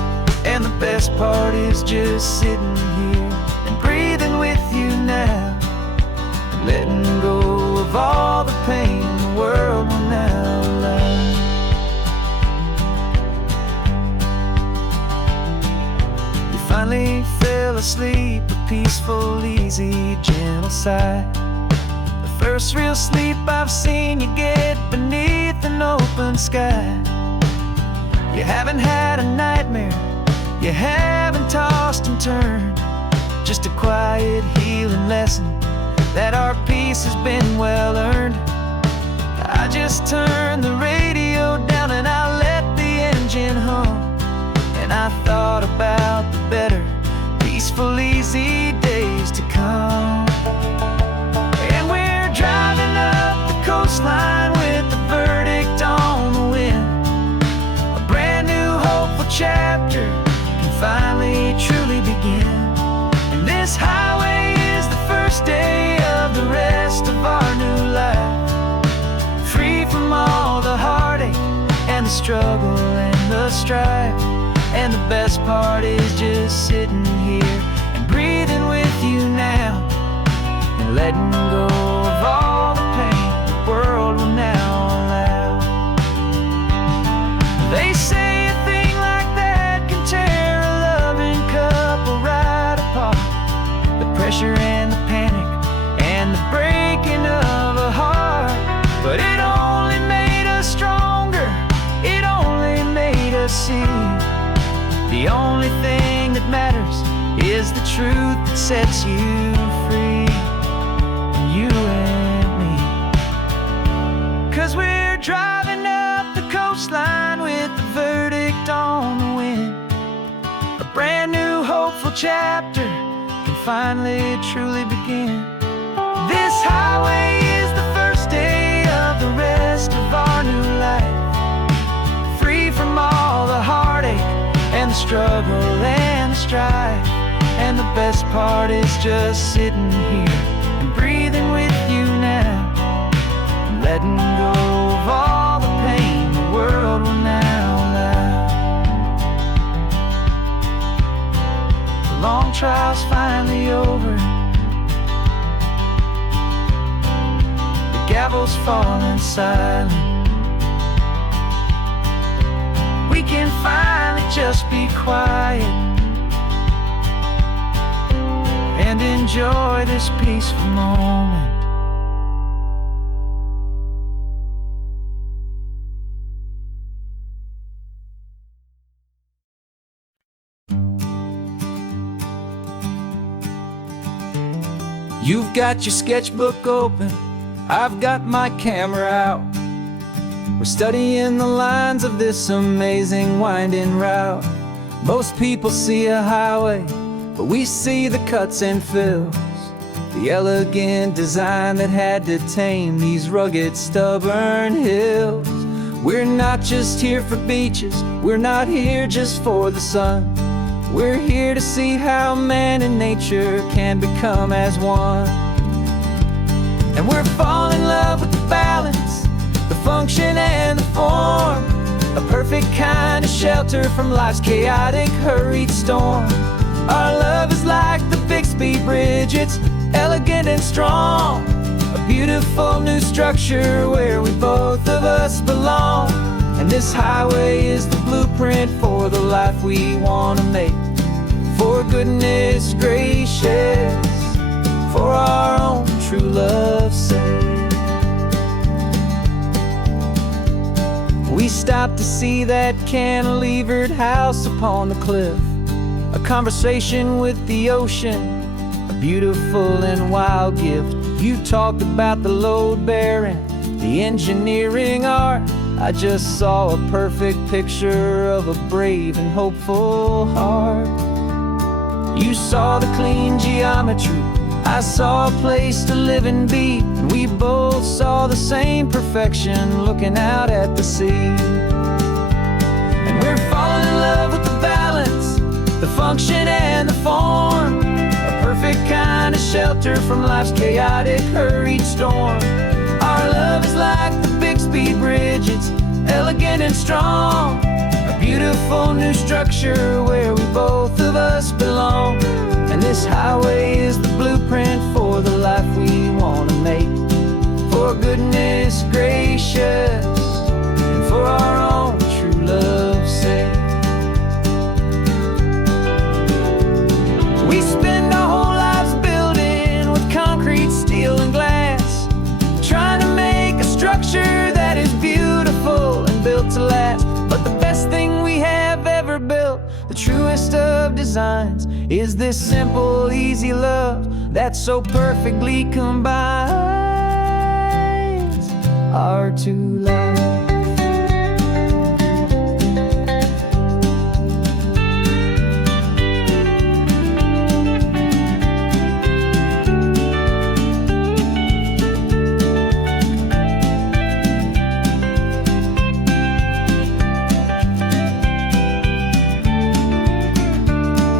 And the best part is just sitting here and breathing with you now, and letting go of all the pain the world will now allow. We finally fell asleep, a peaceful, easy, gentle sigh. The first real sleep I've seen you get beneath an open sky. You haven't had a nightmare, you haven't tossed and turned, just a quiet healing lesson that our peace has been well earned. I just turn the radio down and I let the engine hum, and I thought about the better, peaceful, easy days to come. And we're driving up the coastline with the verdict on the wind. A brand new hopeful chapter can finally truly begin. And this highway is the first day of the rest of our new life. Free from all the heartache and the struggle and the strife. And the best part is just sitting here and breathing with you now, and letting go of all the pain the world will now allow. They say a thing like that can tear a loving couple right apart. The pressure and the panic and the breaking of a heart. But it only made us stronger, it only made us see the only thing that matters is the truth that sets you free, you and me. 'Cause we're driving up the coastline with the verdict on the wind. A brand new hopeful chapter can finally truly begin. This highway is the first day of the rest of our new life. Free from all the heartache and the struggle and the strife. And the best part is just sitting here and breathing with you now, and letting go of all the pain the world will now allow. The long trial's finally over, the gavel's falling silent. We can finally just be quiet and enjoy this peaceful moment. You've got your sketchbook open, I've got my camera out. We're studying the lines of this amazing winding route. Most people see a highway, but we see the cuts and fills, the elegant design that had to tame these rugged, stubborn hills. We're not just here for beaches, we're not here just for the sun. We're here to see how man and nature can become as one. And we're falling in love with the balance, the function and the form, a perfect kind of shelter from life's chaotic, hurried storm. Our love is like the Bixby Bridge, it's elegant and strong, a beautiful new structure where we both of us belong. And this highway is the blueprint for the life we want to make, for for goodness gracious, for our own true love's sake. We stopped to see that cantilevered house upon the cliff, a conversation with the ocean, a beautiful and wild gift. You talked about the load bearing, the engineering art. I just saw a perfect picture of a brave and hopeful heart. You saw the clean geometry, I saw a place to live and be, and we both saw the same perfection looking out at the sea. And we're falling in love with the balance, the function and the form, a perfect kind of shelter from life's chaotic, hurried storm. Our love is like the Bixby Bridge, it's elegant and strong, a beautiful new structure where we both of us belong. And this highway is the blueprint for the life we want to make, for goodness gracious, and for our own true love's sake. We spend our whole lives building with concrete, steel, and glass, trying to make a structure that is beautiful and built to last. But the best thing we have ever built, the truest of designs, is this simple, easy love that so perfectly combines our two lives.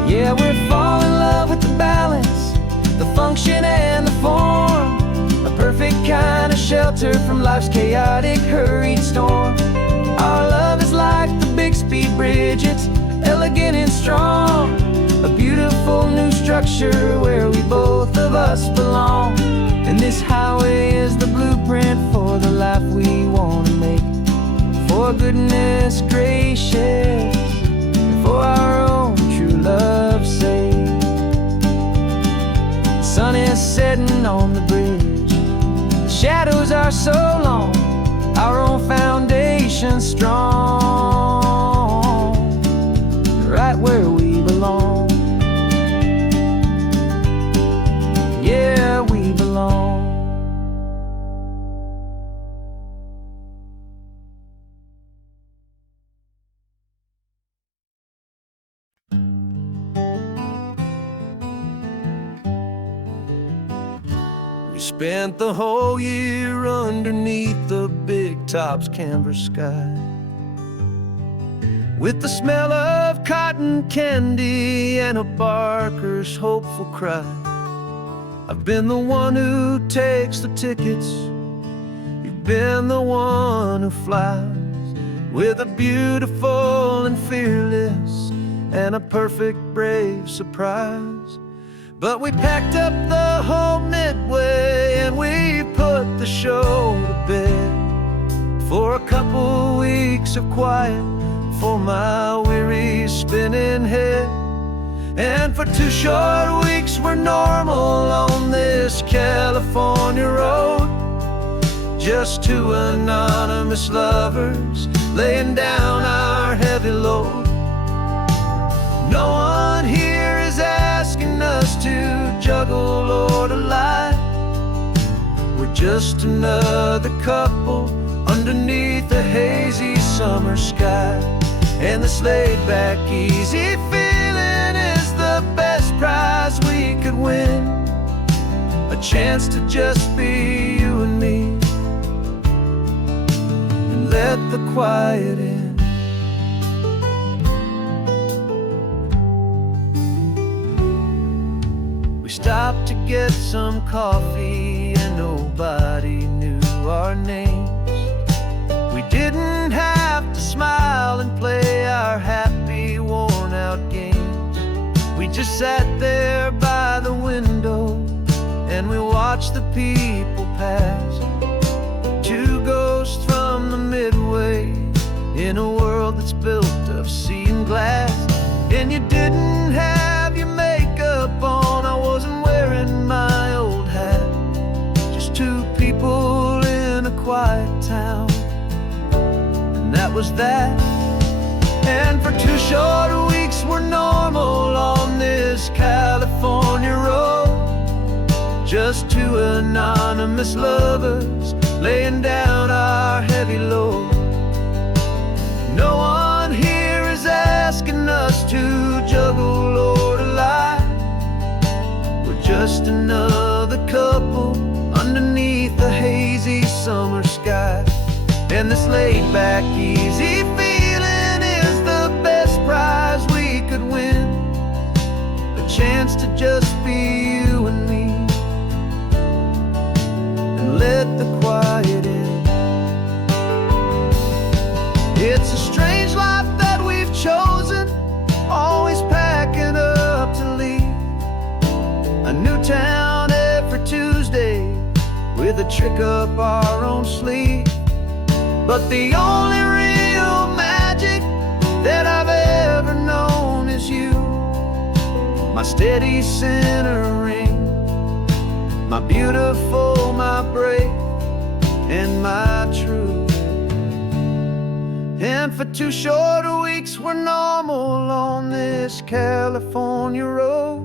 Yeah, we're falling in love with the balance, the function and the form, a perfect kind of shelter from life's chaotic, hurried storm. Our love is like the Bixby Bridge, it's elegant and strong, a beautiful new structure where we both of us belong. And this highway is the blueprint for the life we want to make, for goodness gracious, and for our own true love's sake. The sun is setting on the bridge, the shadows are so long, our own foundation strong, right where we belong. Yeah, we belong. We spent the whole year underneath the big top's canvas sky, with the smell of cotton candy and a barker's hopeful cry. I've been the one who takes the tickets, you've been the one who flies, with a beautiful and fearless and a perfect brave surprise. But we packed up the whole Midway and we put the show to bed, for a couple weeks of quiet for my weary spinning head. And for 2 short weeks we're normal on this California road, just 2 anonymous lovers laying down our heavy load. No one here is asking us to juggle or to lie, we're just another couple underneath a hazy summer sky. And this laid-back, easy feeling is the best prize we could win, a chance to just be you and me, and let the quiet in. We stopped to get some coffee and nobody knew our names. We didn't have to smile and play our happy, worn-out games. We just sat there by the window and we watched the people pass, 2 ghosts from the Midway in a world that's built of sea and glass. And you didn't have your was that. And for 2 short weeks we're normal on this California road. Just 2 anonymous lovers laying down our heavy load. No one here is asking us to juggle or to lie. We're just another couple underneath the hazy summer sky. And this laid-back, easy feeling is the best prize we could win. A chance to just be you and me, and let the quiet in. It's a strange life that we've chosen, always packing up to leave. A new town every Tuesday, with a trick up our own sleeve. But the only real magic that I've ever known is you, my steady centering, my beautiful, my brave, and my true. And for 2 short weeks we're normal on this California road.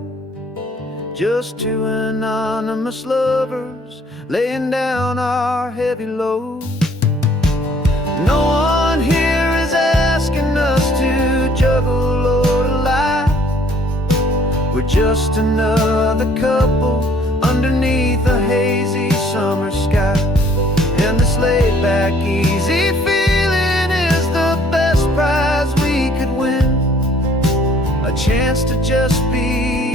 Just 2 anonymous lovers laying down our heavy load. No one here is asking us to juggle or to lie. We're just another couple underneath a hazy summer sky. And this laid-back, easy feeling is the best prize we could win. A chance to just be